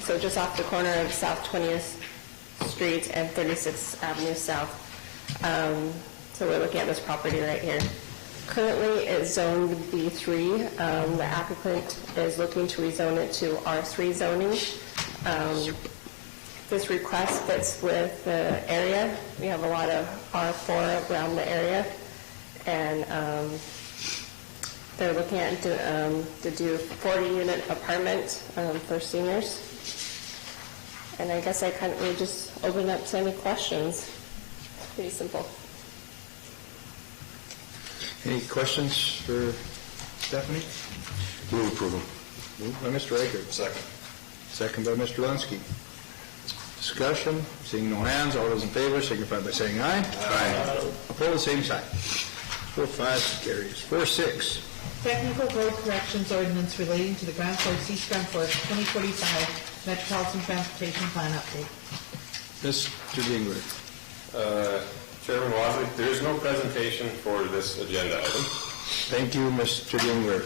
So just off the corner of South 20th Street and 36th Avenue South. So we're looking at this property right here. Currently, it's zoned B3. The applicant is looking to rezone it to R3 zoning. This request fits with the area. We have a lot of R4 around the area, and they're looking at to do 40-unit apartment for seniors. And I guess we just open up to any questions. It's pretty simple. any questions for Stephanie? Move approval. Moved by Mr. Reichert. Second. Second by Mr. Lunsky. Discussion, seeing no hands, all those in favor signify by saying aye. Aye. Opposed, same sign. 4-5 carries. 4-6. Technical road corrections ordinance relating to the Grand Forks, East Grand Forks 2045 Metropolitan Transportation Plan update. Mr. Dingler. Chairman Wozniak, there is no presentation for this agenda item. Thank you, Mr. Dingler.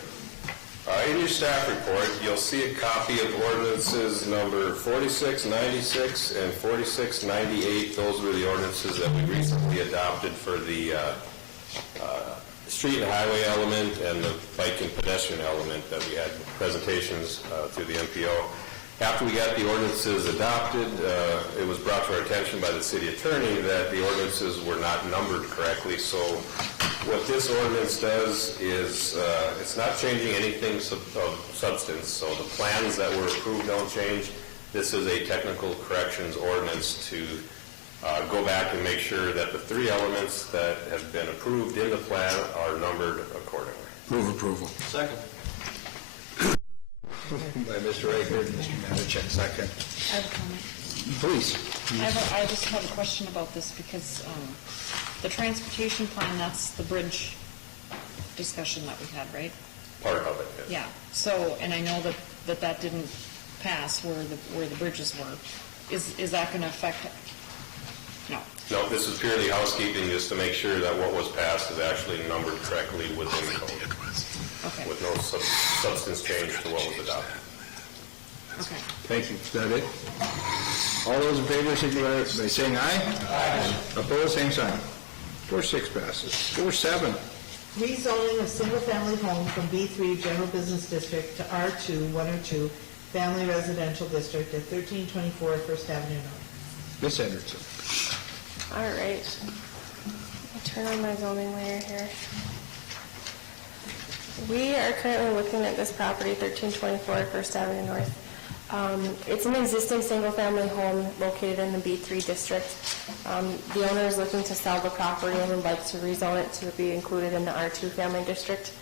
In your staff report, you'll see a copy of ordinances number 4696 and 4698. Those were the ordinances that we recently adopted for the street and highway element and the bike and pedestrian element that we had presentations through the MPO. After we got the ordinances adopted, it was brought to our attention by the city attorney that the ordinances were not numbered correctly. So what this ordinance does is it's not changing anything of substance. So the plans that were approved don't change. This is a technical corrections ordinance to go back and make sure that the three elements that have been approved in the plan are numbered accordingly. Move approval. Second. By Mr. Reichert and Mr. Matichak, second. I have a comment. Please. I just have a question about this because the transportation plan, that's the bridge discussion that we had, right? Part of it, yes. Yeah. So, and I know that didn't pass where the bridges were. Is that going to affect? No. No, this is purely housekeeping just to make sure that what was passed is actually numbered correctly within the code. Okay. With no substance change to what was adopted. Okay. Thank you. Is that it? All those in favor signify by saying aye. Aye. Opposed, same sign. 4-6 passes. 4-7. Rezoning of single-family home from B3 General Business District to R2 102 Family Residential District at 1324 First Avenue North. Ms. Henderson. All right. I'll turn on my zoning layer here. We are currently looking at this property, 1324 First Avenue North. It's an existing single-family home located in the B3 district. The owner is looking to sell the property and would like to rezone it to be included in the R2 family district.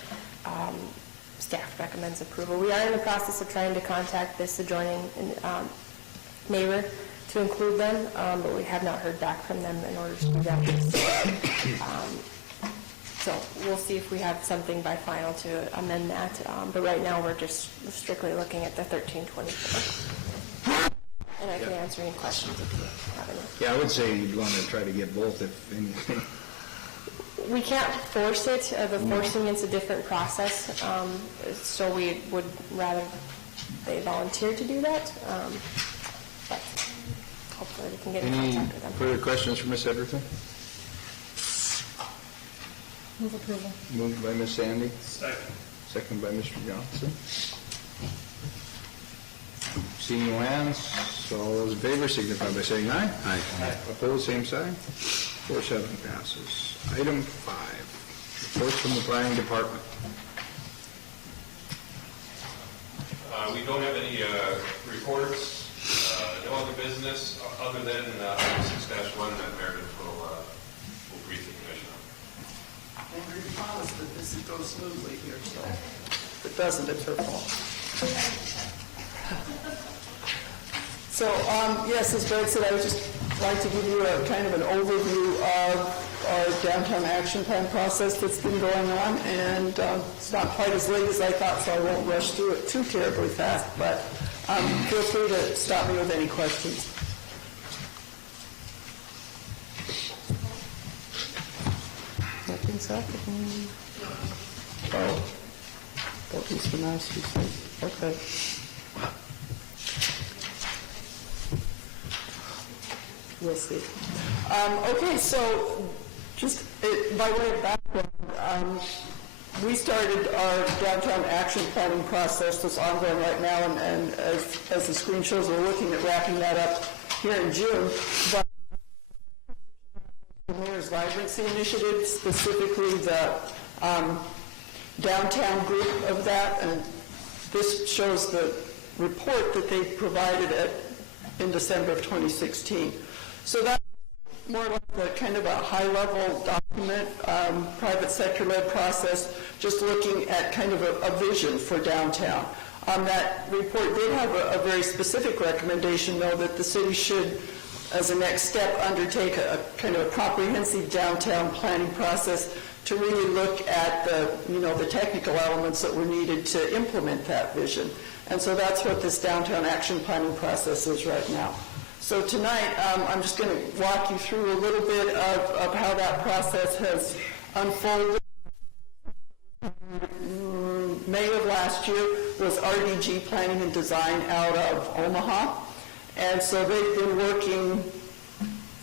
Staff recommends approval. We are in the process of trying to contact this adjoining neighbor to include them, but we have not heard back from them in order to do that. So we'll see if we have something by final to amend that. But right now, we're just strictly looking at the 1324. And I can answer any questions if you have any. Yeah, I would say you'd want to try to get both if anything. We can't force it. The forcing is a different process. So we would rather they volunteer to do that. But hopefully we can get in contact with them. Any further questions for Ms. Henderson? Move approval. Moved by Ms. Sandy. Second. Second by Mr. Johnson. Seeing no hands, all those in favor signify by saying aye. Aye. Opposed, same sign. 4-7 passes. Item 5, reports from the planning department. We don't have any reports, no other business other than item 6-1 that Meredith will brief the commission on. Andrew promised that this would go smoothly here, so if it doesn't, it's her fault. So, yes, as Greg said, I would just like to give you a kind of an overview of our downtown action plan process that's been going on, and it's not quite as late as I thought, so I won't rush through it too terribly fast, but feel free to stop me with any questions. Nothing's happening. Oh, that was the mouse you said. Okay. We'll see. Okay, so just by way of background, we started our downtown action planning process that's ongoing right now, and as the screen shows, we're looking at wrapping that up here in June. But the Mayor's Vibrancy Initiative, specifically the downtown group of that, and this shows the report that they provided in December of 2016. So that's more like a kind of a high-level document, private sector-led process, just looking at kind of a vision for downtown. That report did have a very specific recommendation, though, that the city should, as a next step, undertake a kind of a comprehensive downtown planning process to really look at the technical elements that were needed to implement that vision. And so that's what this downtown action planning process is right now. So tonight, I'm just going to walk you through a little bit of how that process has unfolded. May of last year was RDG Planning and Design out of Omaha. And so they've been working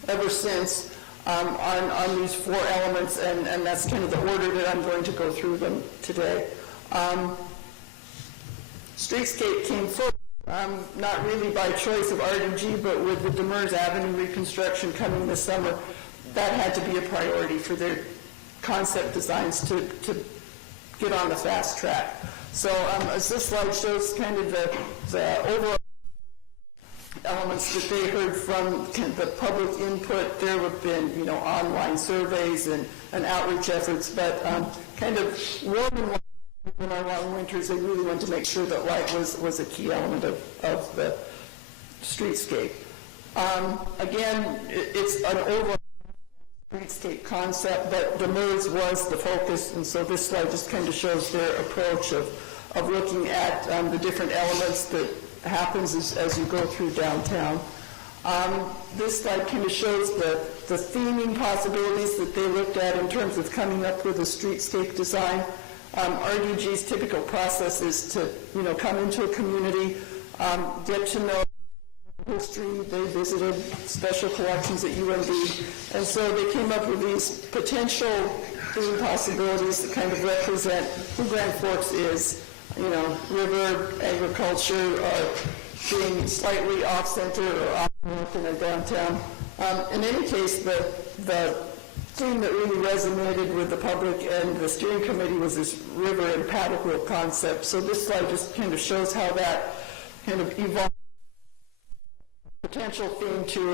ever since on these 4 elements, and that's kind of the order that I'm going to go through them today. Streetscape came first. Not really by choice of RDG, but with the Demers Avenue reconstruction coming this summer, that had to be a priority for their concept designs to get on the fast track. So as this slide shows, kind of the overall elements that they heard from the public input, there have been online surveys and outreach efforts, but kind of warm in our long winters, they really wanted to make sure that light was a key element of the streetscape. Again, it's an overall streetscape concept, but Demers was the focus, and so this slide just kind of shows their approach of looking at the different elements that happens as you go through downtown. This slide kind of shows the theming possibilities that they looked at in terms of coming up with a streetscape design. RDG's typical process is to, come into a community, get to know history. They visited special collections at UMD, and so they came up with these potential theme possibilities that kind of represent who Grand Forks is. River, agriculture, being slightly off-center or off in the downtown. In any case, the theme that really resonated with the public and the steering committee was this river and paddle wheel concept. So this slide just kind of shows how that kind of evolved potential theme to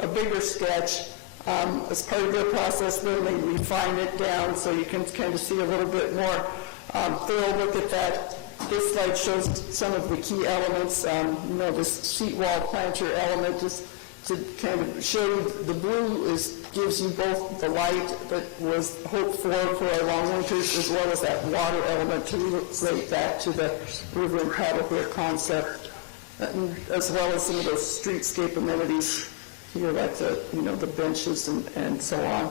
a bigger sketch. As part of their process, then they refine it down so you can kind of see a little bit more thorough look at that. This slide shows some of the key elements. This seat wall planter element just to kind of show you the blue gives you both the light that was hoped for our long winters, as well as that water element to relate back to the river and paddle wheel concept, as well as some of those streetscape amenities here, like the benches and so on.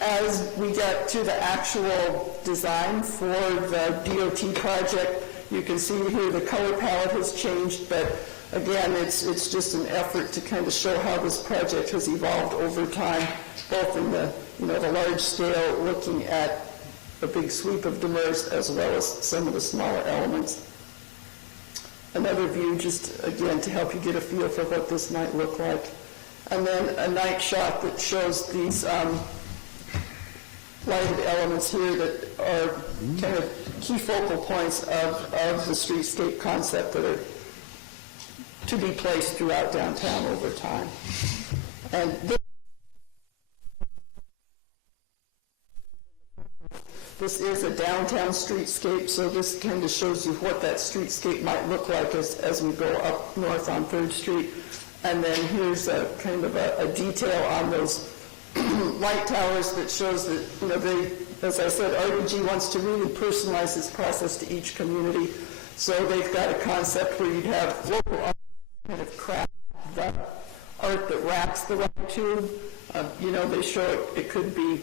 As we get to the actual design for the DOT project, you can see here the color palette has changed, but again, it's just an effort to kind of show how this project has evolved over time, both in the the large scale, looking at a big sweep of Demers, as well as some of the smaller elements. Another view, just again to help you get a feel for what this might look like, and then a night shot that shows these lighted elements here that are kind of key focal points of the streetscape concept that are to be placed throughout downtown over time. And this is a downtown streetscape, so this kind of shows you what that streetscape might look like as we go up north on 3rd Street. And then here's a kind of a detail on those light towers that shows that, they, as I said, RDG wants to really personalize this process to each community. So they've got a concept where you'd have local art kind of craft the art that wraps the light tube. They show it could be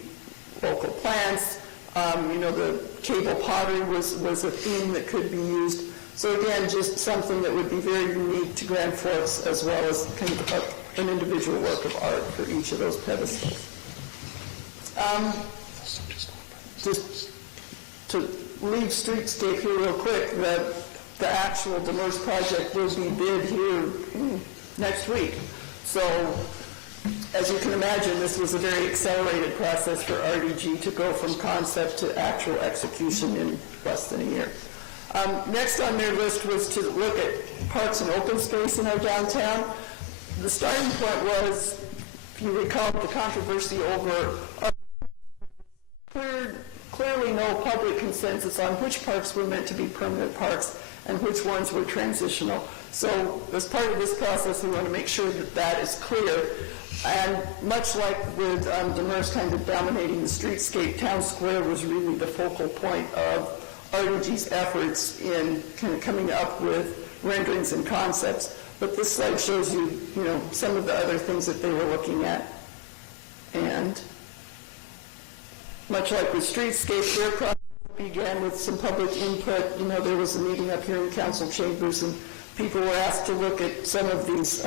local plants. The cable pottery was a theme that could be used. So again, just something that would be very unique to Grand Forks, as well as kind of an individual work of art for each of those pedestals. Just to leave streetscape here real quick, the actual Demers project will be bid here next week. So as you can imagine, this was a very accelerated process for RDG to go from concept to actual execution in less than a year. Next on their list was to look at parks and open space in our downtown. The starting point was, if you recall, the controversy over clearly no public consensus on which parks were meant to be permanent parks and which ones were transitional. So as part of this process, we want to make sure that that is clear. And much like with Demers kind of dominating the streetscape, Town Square was really the focal point of RDG's efforts in kind of coming up with renderings and concepts. But this slide shows you, some of the other things that they were looking at. And much like with streetscape, their process began with some public input. There was a meeting up here in council chambers, and people were asked to look at some of these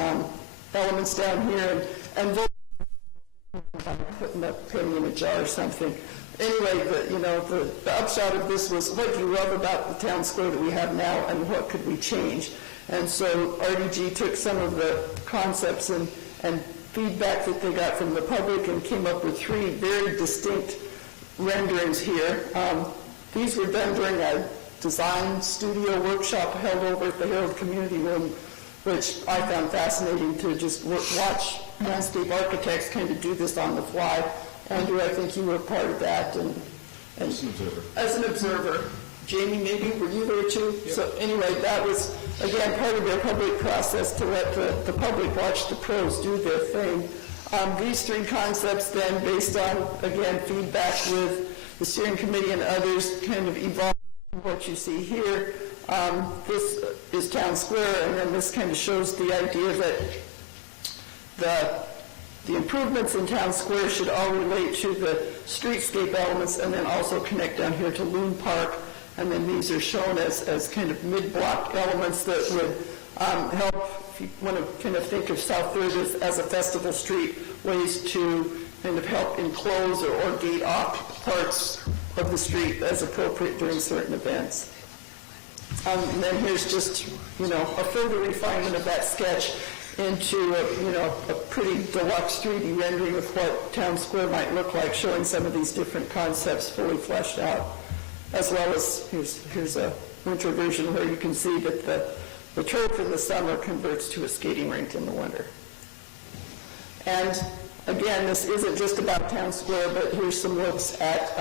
elements down here and vote by putting a penny in a jar or something. Anyway, the upshot of this was, what do you love about the town square that we have now, and what could we change? And so RDG took some of the concepts and feedback that they got from the public and came up with 3 very distinct renderings here. These were done during a design studio workshop held over at the Herald Community Room, which I found fascinating to just watch landscape architects kind of do this on the fly. Andrew, I think you were part of that, and as an observer. Jamie, maybe were you there too? Yep. So anyway, that was again part of their public process to let the public watch the pros do their thing. These 3 concepts then, based on again feedback with the steering committee and others, kind of evolved what you see here. This is Town Square, and then this kind of shows the idea that the improvements in Town Square should all relate to the streetscape elements and then also connect down here to Loon Park. And then these are shown as kind of mid-block elements that would help, if you want to kind of think of South 3rd as a festival street, ways to kind of help enclose or gate off parts of the street as appropriate during certain events. And then here's just, a further refinement of that sketch. into a pretty deluxe 3D rendering of what Town Square might look like, showing some of these different concepts fully fleshed out, as well as here's a winter version where you can see that the turf in the summer converts to a skating rink in the winter. And again, this isn't just about Town Square, but here's some looks at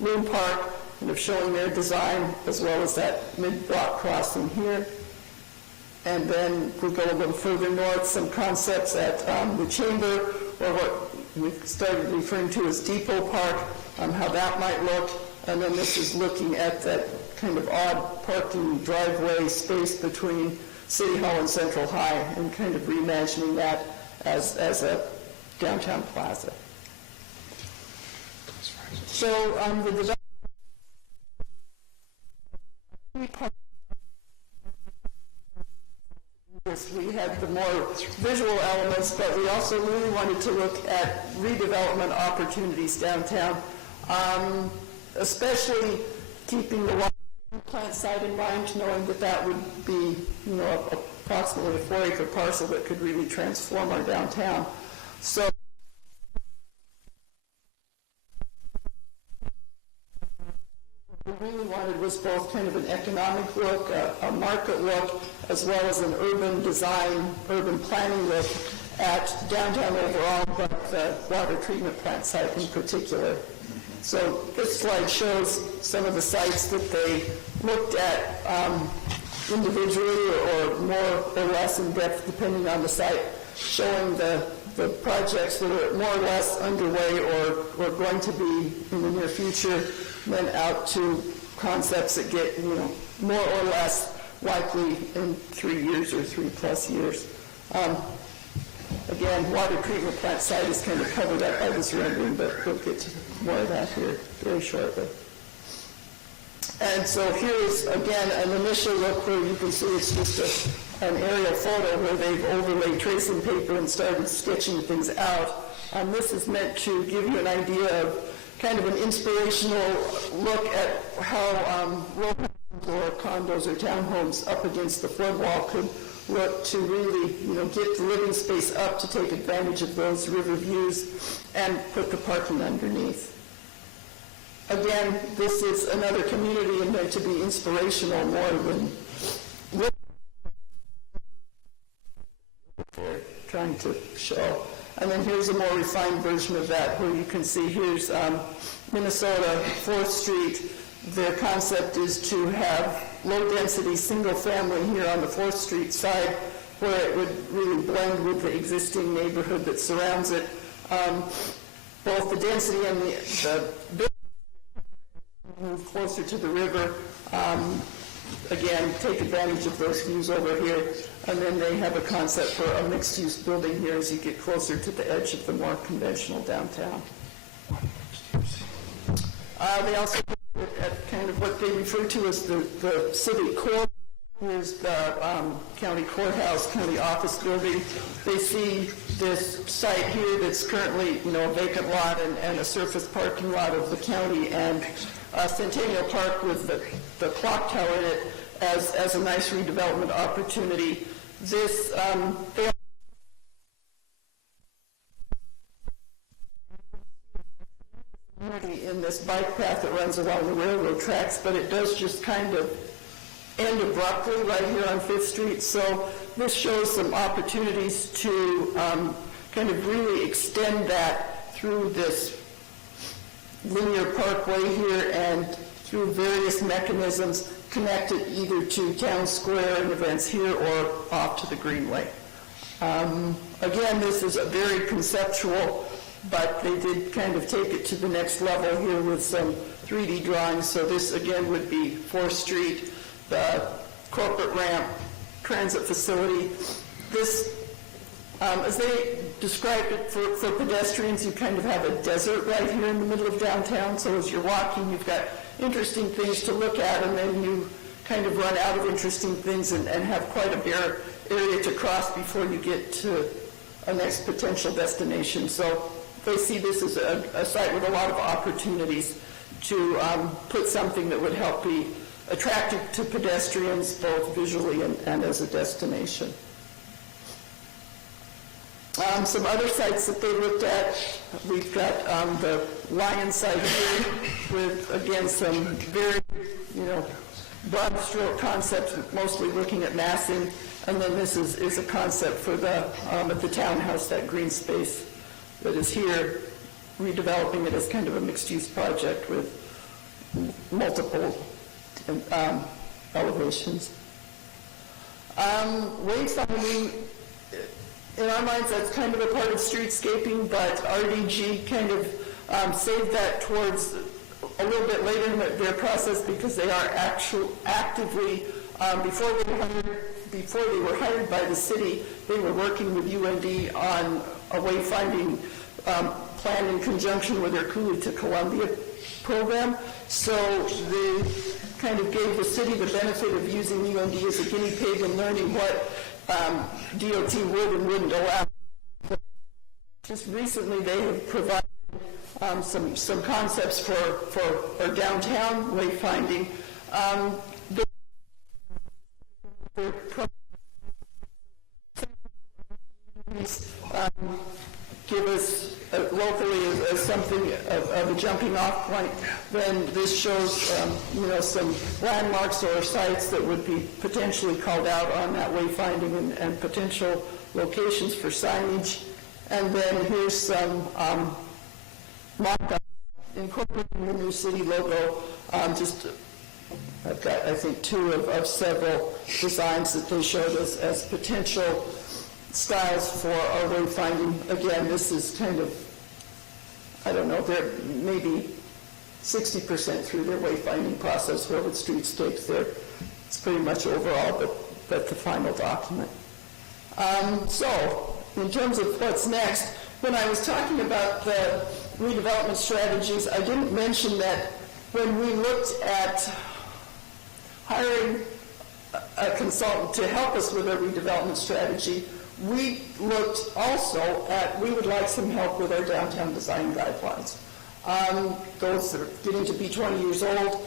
Loon Park, kind of showing their design, as well as that mid-block crossing here. And then we go a little further north, some concepts at the Chamber, or what we started referring to as Depot Park, how that might look. And then this is looking at that kind of odd parking driveway space between City Hall and Central High, and kind of reimagining that as a downtown plaza. So the development we had the more visual elements, but we also really wanted to look at redevelopment opportunities downtown, especially keeping the water plant site in mind, knowing that that would be, approximately a 4-acre parcel that could really transform our downtown. So what we really wanted was both kind of an economic look, a market look, as well as an urban design, urban planning look at downtown overall, but the water treatment plant site in particular. So this slide shows some of the sites that they looked at individually or more or less in depth, depending on the site, showing the projects that are more or less underway or going to be in the near future, then out to concepts that get more or less likely in 3 years or 3+ years. Again, water treatment plant site is kind of covered up by this rendering, but we'll get to more of that here very shortly. And so here's, again, an initial look where you can see it's just an aerial photo where they've overlaid tracing paper and started sketching things out. This is meant to give you an idea of kind of an inspirational look at how row or condos or townhomes up against the flood wall could look to really, get the living space up to take advantage of those river views and put the parking underneath. Again, this is another community and meant to be inspirational more than they're trying to show. And then here's a more refined version of that where you can see here's Minnesota 4th Street. Their concept is to have low-density single-family here on the 4th Street side where it would really blend with the existing neighborhood that surrounds it. Both the density and the building move closer to the river. Again, take advantage of those views over here. And then they have a concept for a mixed-use building here as you get closer to the edge of the more conventional downtown. They also look at kind of what they refer to as the city core. Here's the county courthouse, county office building. They see this site here that's currently, a vacant lot and a surface parking lot of the county, and Centennial Park with the clock tower in it as a nice redevelopment opportunity. This in this bike path that runs along the railroad tracks, but it does just kind of end abruptly right here on 5th Street. So this shows some opportunities to kind of really extend that through this linear parkway here and through various mechanisms connected either to Town Square and events here or off to the Greenway. Again, this is a very conceptual, but they did kind of take it to the next level here with some 3D drawings. So this again would be 4th Street, the corporate ramp, transit facility. This, as they described it for pedestrians, you kind of have a desert right here in the middle of downtown. So as you're walking, you've got interesting things to look at, and then you kind of run out of interesting things and have quite a bare area to cross before you get to a next potential destination. So they see this as a site with a lot of opportunities to put something that would help be attractive to pedestrians, both visually and as a destination. Some other sites that they looked at, we've got the Lion site here with, again, some very, broad stroke concepts, mostly looking at massing. And then this is a concept for at the townhouse, that green space that is here, redeveloping it as kind of a mixed-use project with multiple elevations. Wayfinding, in our minds, that's kind of a part of streetscaping, but RDG kind of saved that towards a little bit later in their process because they are actively, before they were hired by the city, they were working with UND on a wayfinding plan in conjunction with their Cooley to Columbia program. So they kind of gave the city the benefit of using UND as a guinea pig and learning what DOT would and wouldn't allow. Just recently, they have provided some concepts for downtown wayfinding. Give us locally as something of a jumping off point, then this shows some landmarks or sites that would be potentially called out on that wayfinding and potential locations for signage. And then here's some mock-up incorporating the new city logo. I've got, I think, 2 of several designs that they showed us as potential styles for our wayfinding. Again, this is kind of, I don't know, they're maybe 60% through their wayfinding process, where with streetscapes there, it's pretty much overall, but the final document. So, in terms of what's next, when I was talking about the redevelopment strategies, I didn't mention that when we looked at hiring a consultant to help us with our redevelopment strategy, we looked also at, we would like some help with our downtown design guidelines. Those that are getting to be 20 years old,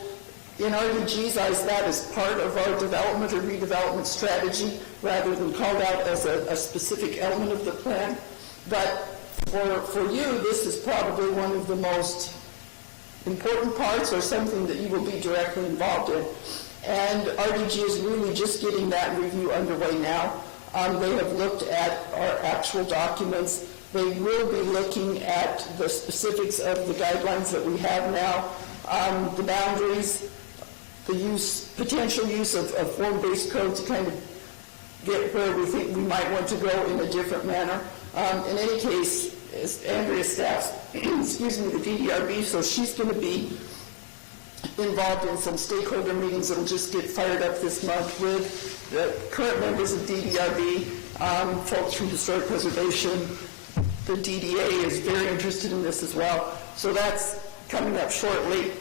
in RDG's eyes, that is part of our development or redevelopment strategy rather than called out as a specific element of the plan. But for you, this is probably one of the most important parts or something that you will be directly involved in. And RDG is really just getting that review underway now. They have looked at our actual documents. They will be looking at the specifics of the guidelines that we have now, the boundaries, the potential use of form-based code to kind of get where we think we might want to go in a different manner. In any case, as Andrea staffs, the DDRB, so she's going to be involved in some stakeholder meetings that will just get fired up this month with the current members of DDRB, folks from Historic Preservation. The DDA is very interested in this as well. So that's coming up shortly.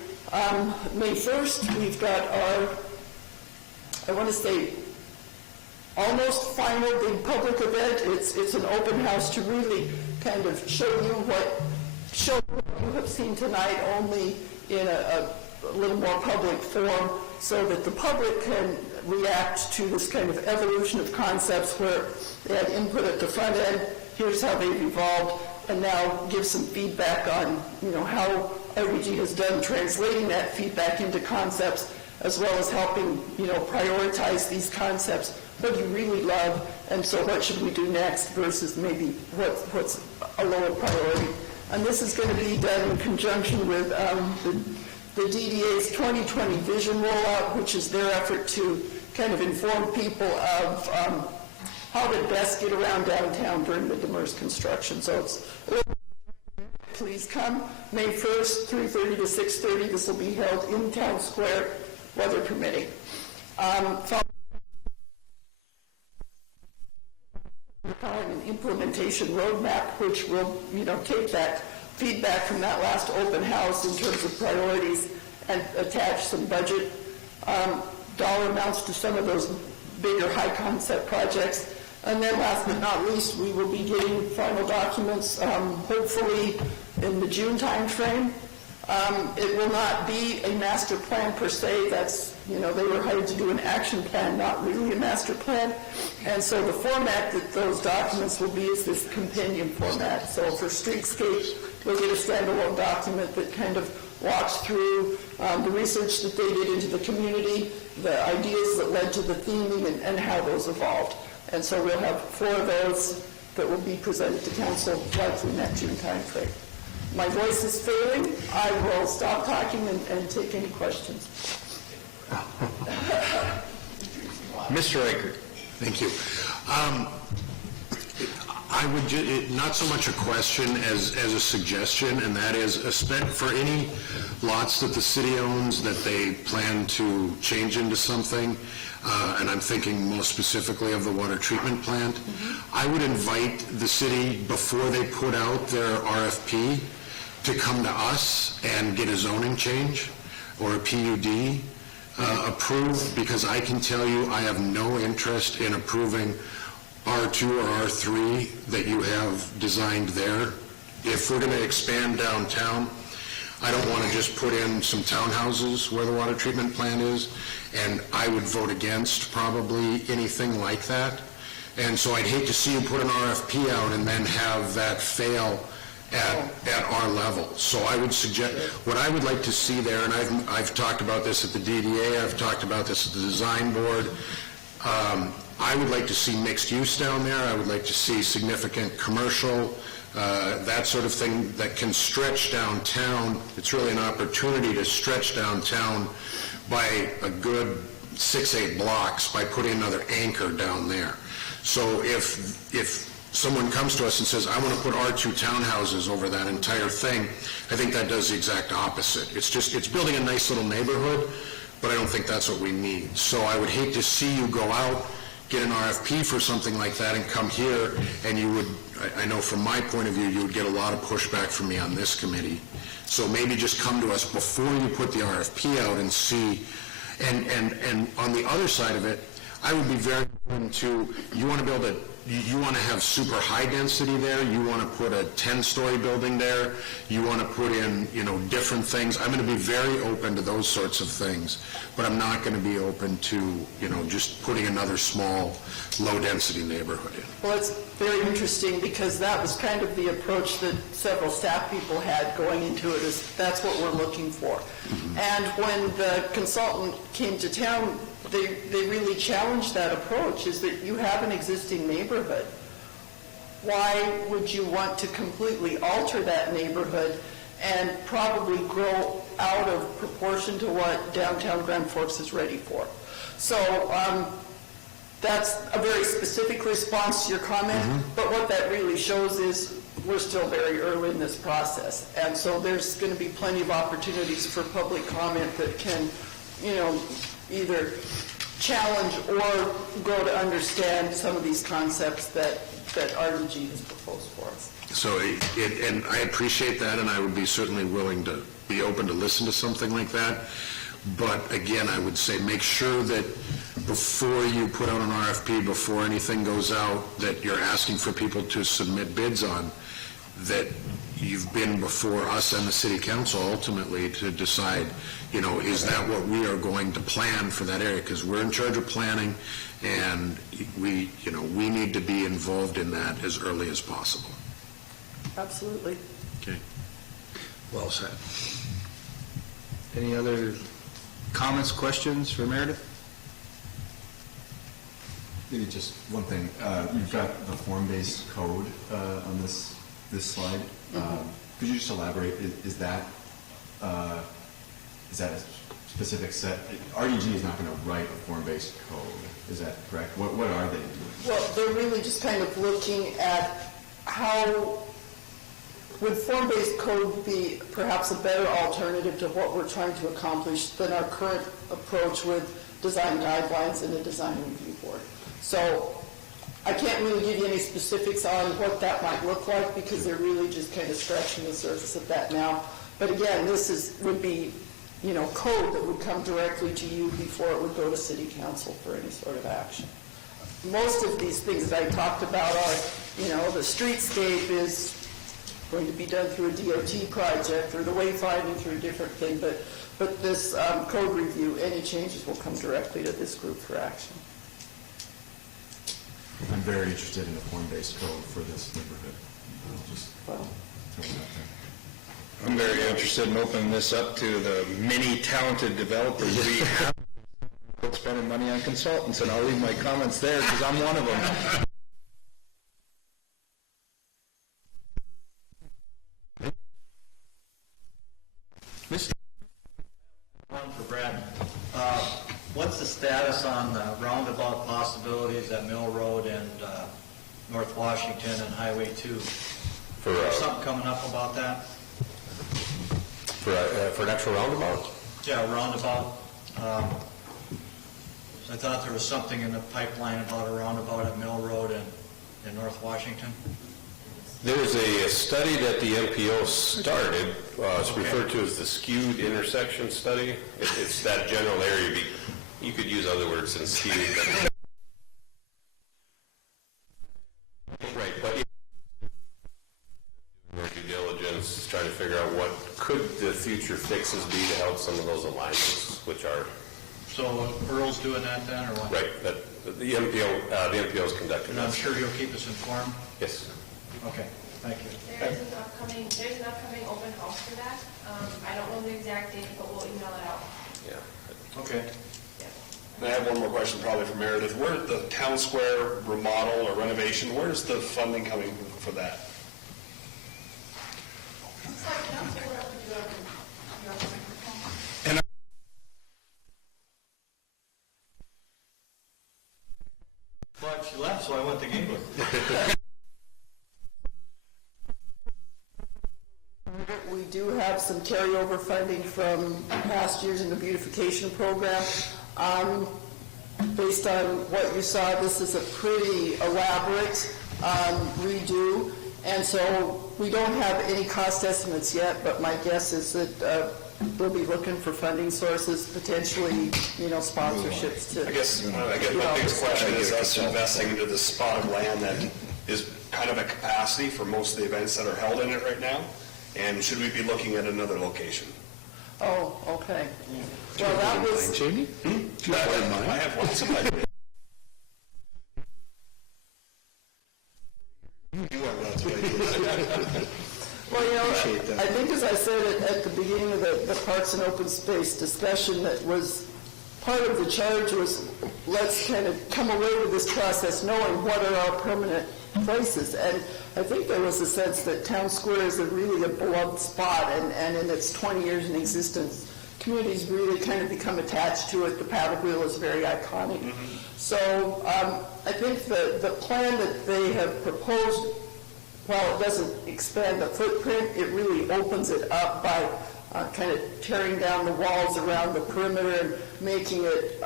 May 1st, we've got our, I want to say, almost final big public event. It's an open house to really kind of show what you have seen tonight, only in a little more public form, so that the public can react to this kind of evolution of concepts where they had input at the front end, here's how they've evolved, and now give some feedback on how RDG has done translating that feedback into concepts, as well as helping prioritize these concepts. What do you really love, and so what should we do next versus maybe what's a lower priority. And this is going to be done in conjunction with the DDA's 2020 vision rollout, which is their effort to kind of inform people of how to best get around downtown during the Demers construction. So please come May 1st, 3:30 to 6:30. This will be held in Town Square, weather permitting. We're calling an implementation roadmap, which will take that feedback from that last open house in terms of priorities and attach some budget dollar amounts to some of those bigger high concept projects. And then last but not least, we will be getting final documents hopefully in the June time frame It will not be a master plan per se. That's, they were hired to do an action plan, not really a master plan. And so the format that those documents will be is this compendium format. So for streetscape, we'll get a standalone document that kind of walks through the research that they did into the community, the ideas that led to the theming, and how those evolved. And so we'll have 4 of those that will be presented to council likely in that June timeframe. My voice is failing. I will stop talking and take any questions. Mr. Reichert. Thank you. I would not so much a question as a suggestion, and that is for any lots that the city owns that they plan to change into something, and I'm thinking most specifically of the water treatment plant, I would invite the city, before they put out their RFP, to come to us and get a zoning change or a PUD approved, because I can tell you I have no interest in approving R2 or R3 that you have designed there. If we're going to expand downtown, I don't want to just put in some townhouses where the water treatment plant is, and I would vote against probably anything like that. And so I'd hate to see you put an RFP out and then have that fail at our level. So I would suggest, what I would like to see there, and I've talked about this at the DDA, I've talked about this at the design board, I would like to see mixed use down there. I would like to see significant commercial, that sort of thing that can stretch downtown. It's really an opportunity to stretch downtown by a good 6-8 blocks by putting another anchor down there. So if someone comes to us and says, I want to put R2 townhouses over that entire thing, I think that does the exact opposite. It's building a nice little neighborhood, but I don't think that's what we need. So I would hate to see you go out, get an RFP for something like that, and come here, and you would, I know from my point of view, you would get a lot of pushback from me on this committee. So maybe just come to us before you put the RFP out and see, and on the other side of it, I would be very open to, you want to build you want to have super high density there, you want to put a 10-story building there, you want to put in, different things. I'm going to be very open to those sorts of things, but I'm not going to be open to, just putting another small, low-density neighborhood in. Well, it's very interesting because that was kind of the approach that several staff people had going into it, is that's what we're looking for. And when the consultant came to town, they really challenged that approach, is that you have an existing neighborhood. Why would you want to completely alter that neighborhood and probably grow out of proportion to what downtown Grand Forks is ready for? So that's a very specific response to your comment, but what that really shows is we're still very early in this process. And so there's going to be plenty of opportunities for public comment that can, either challenge or grow to understand some of these concepts that RDG has proposed for us. So, and I appreciate that, and I would be certainly willing to be open to listen to something like that. But again, I would say make sure that before you put out an RFP, before anything goes out that you're asking for people to submit bids on, that you've been before us and the city council ultimately to decide, is that what we are going to plan for that area? Because we're in charge of planning, and we need to be involved in that as early as possible. Absolutely. Okay. Well said. Any other comments, questions for Meredith? Maybe just one thing. You've got the form-based code on this slide. Could you just elaborate? Is that a specific set? RDG is not going to write a form-based code. Is that correct? What are they doing? Well, they're really just kind of looking at how would form-based code be perhaps a better alternative to what we're trying to accomplish than our current approach with design guidelines and a design review board. So I can't really give you any specifics on what that might look like because they're really just kind of scratching the surface of that now. But again, this would be, code that would come directly to you before it would go to city council for any sort of action. Most of these things that I talked about are, the streetscape is going to be done through a DOT project, or the wayfinding through a different thing, but this code review, any changes will come directly to this group for action. I'm very interested in a form-based code for this neighborhood. I'll just throw it out there. I'm very interested in opening this up to the many talented developers we have. Spending money on consultants, and I'll leave my comments there because I'm one of them. One for Brad. What's the status on the roundabout possibilities at Mill Road and North Washington and Highway 2? For something coming up about that? For an actual roundabout? Yeah, roundabout. I thought there was something in the pipeline about a roundabout at Mill Road and North Washington. There was a study that the MPO started. It's referred to as the skewed intersection study. It's that general area. You could use other words than skewed. Right, but due diligence, trying to figure out what could the future fixes be to help some of those alignments, which are... So Earl's doing that then, or what? Right, the MPO is conducting And I'm sure he'll keep us informed? Yes. Okay, thank you. There's an upcoming open house for that. I don't know the exact date, but we'll email it out. Yeah. Okay. And I have one more question probably for Meredith. Where the town square remodel or renovation, where's the funding coming for that? Well, she left, so I went to Ginkler. We do have some carryover funding from past years in the beautification program. Based on what you saw, this is a pretty elaborate redo, and so we don't have any cost estimates yet, but my guess is that we'll be looking for funding sources, potentially, sponsorships to... I guess my biggest question is us investing into this spot of land that is kind of a capacity for most of the events that are held in it right now, and should we be looking at another location? Oh, okay. Well, that was... Jamie? I have lots of ideas. You have lots of ideas. Well, I think as I said at the beginning of the Parks and Open Space discussion, that was part of the charge was let's kind of come away with this process knowing what are our permanent places. And I think there was a sense that Town Square is really a beloved spot, and in its 20 years in existence, communities really kind of become attached to it. The paddle wheel is very iconic. Mm-hmm. So I think the plan that they have proposed, while it doesn't expand the footprint, it really opens it up by kind of tearing down the walls around the perimeter and making it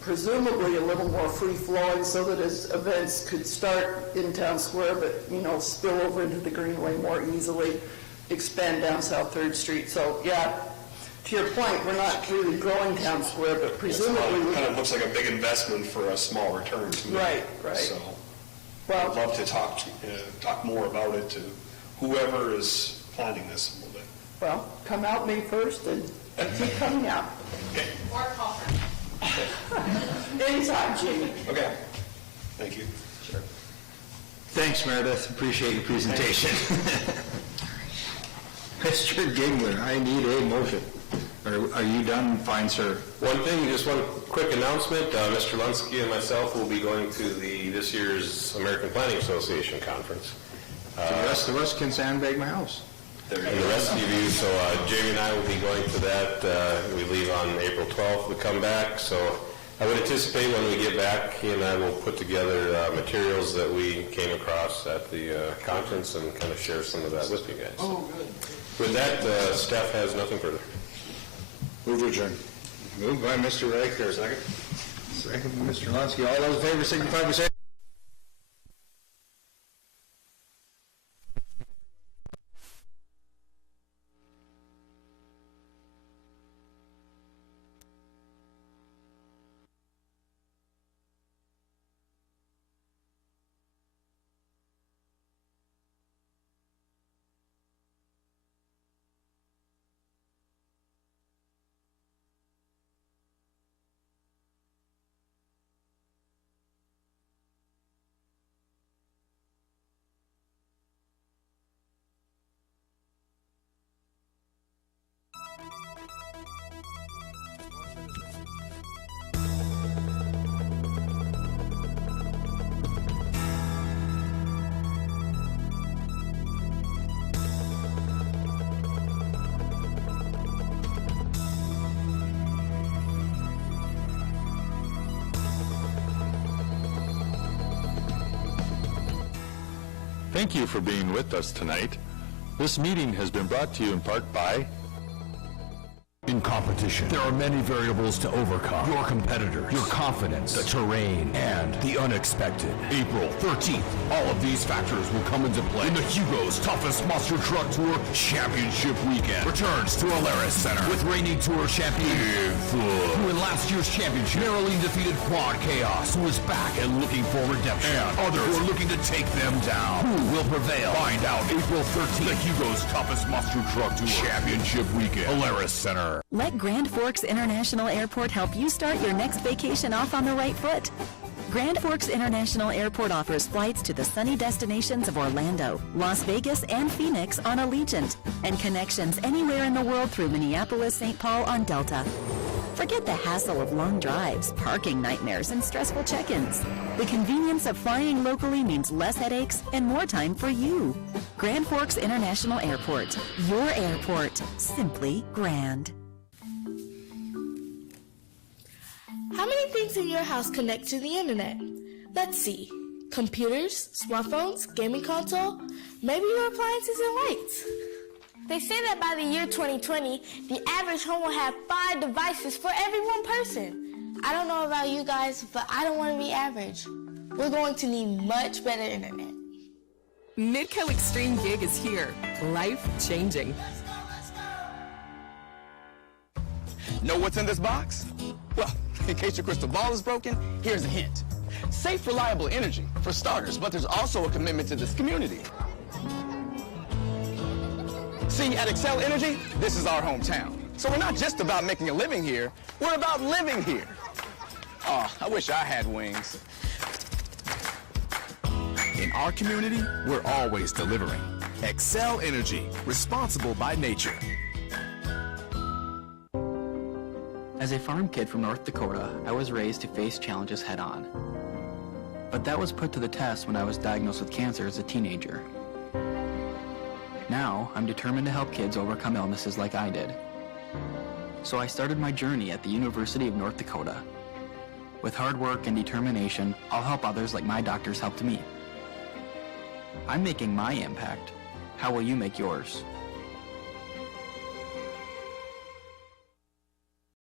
presumably a little more free-flowing so that as events could start in Town Square but, spill over into the Greenway more easily, expand down South 3rd Street. So, yeah, to your point, we're not really growing Town Square, but presumably... It kind of looks like a big investment for a small return to me. Right. So, I'd love to talk more about it to whoever is planning this a little bit. Well, come out May 1st and keep coming out. Okay. Or call her. Anytime, Jamie. Okay. Thank you. Sure. Thanks, Meredith. Appreciate your presentation. Mr. Gingler, I need a motion. Are you done? Fine, sir. One thing, just one quick announcement. Mr. Lunsky and myself will be going to this year's American Planning Association conference. The rest of us can sandbag my house. And the rest of you, so Jamie and I will be going to that. We leave on April 12th. We come back, so I would anticipate when we get back, he and I will put together materials that we came across at the conference and kind of share some of that with you guys. Oh, good. With that, staff has nothing further. Move to adjourn. Moved by Mr. Riker. Second. Second by Mr. Lunsky. All those in favor signify by saying Thank you for being with us tonight. This meeting has been brought to you in part by... In competition, there are many variables to overcome. Your competitors, your confidence, the terrain, and the unexpected. April 13th, all of these factors will come into play in the Hugo's Toughest Monster Truck Tour Championship Weekend. Returns to Alaris Center with reigning tour champion Bigfoot, who in last year's championship narrowly defeated Quad Chaos, who is back and looking for redemption, and others who are looking to take them down. Who will prevail? Find out April 13th, the Hugo's Toughest Monster Truck Tour Championship Weekend, Alaris Center. Let Grand Forks International Airport help you start your next vacation off on the right foot. Grand Forks International Airport offers flights to the sunny destinations of Orlando, Las Vegas, and Phoenix on Allegiant, and connections anywhere in the world through Minneapolis-St. Paul on Delta. Forget the hassle of long drives, parking nightmares, and stressful check-ins. The convenience of flying locally means less headaches and more time for you. Grand Forks International Airport, your airport, simply grand. How many things in your house connect to the internet? Let's see. Computers, smartphones, gaming console, maybe your appliances and lights. They say that by the year 2020, the average home will have 5 devices for every one person. I don't know about you guys, but I don't want to be average. We're going to need much better internet. Midco Extreme Gig is here. Life-changing. Know what's in this box? Well, in case your crystal ball is broken, here's a hint. Safe, reliable energy, for starters, but there's also a commitment to this community. See, at Excel Energy, this is our hometown. So we're not just about making a living here, we're about living here. Oh, I wish I had wings. In our community, we're always delivering. Excel Energy, responsible by nature. As a farm kid from North Dakota, I was raised to face challenges head-on. But that was put to the test when I was diagnosed with cancer as a teenager. Now, I'm determined to help kids overcome illnesses like I did. So I started my journey at the University of North Dakota. With hard work and determination, I'll help others like my doctors helped me. I'm making my impact. How will you make yours?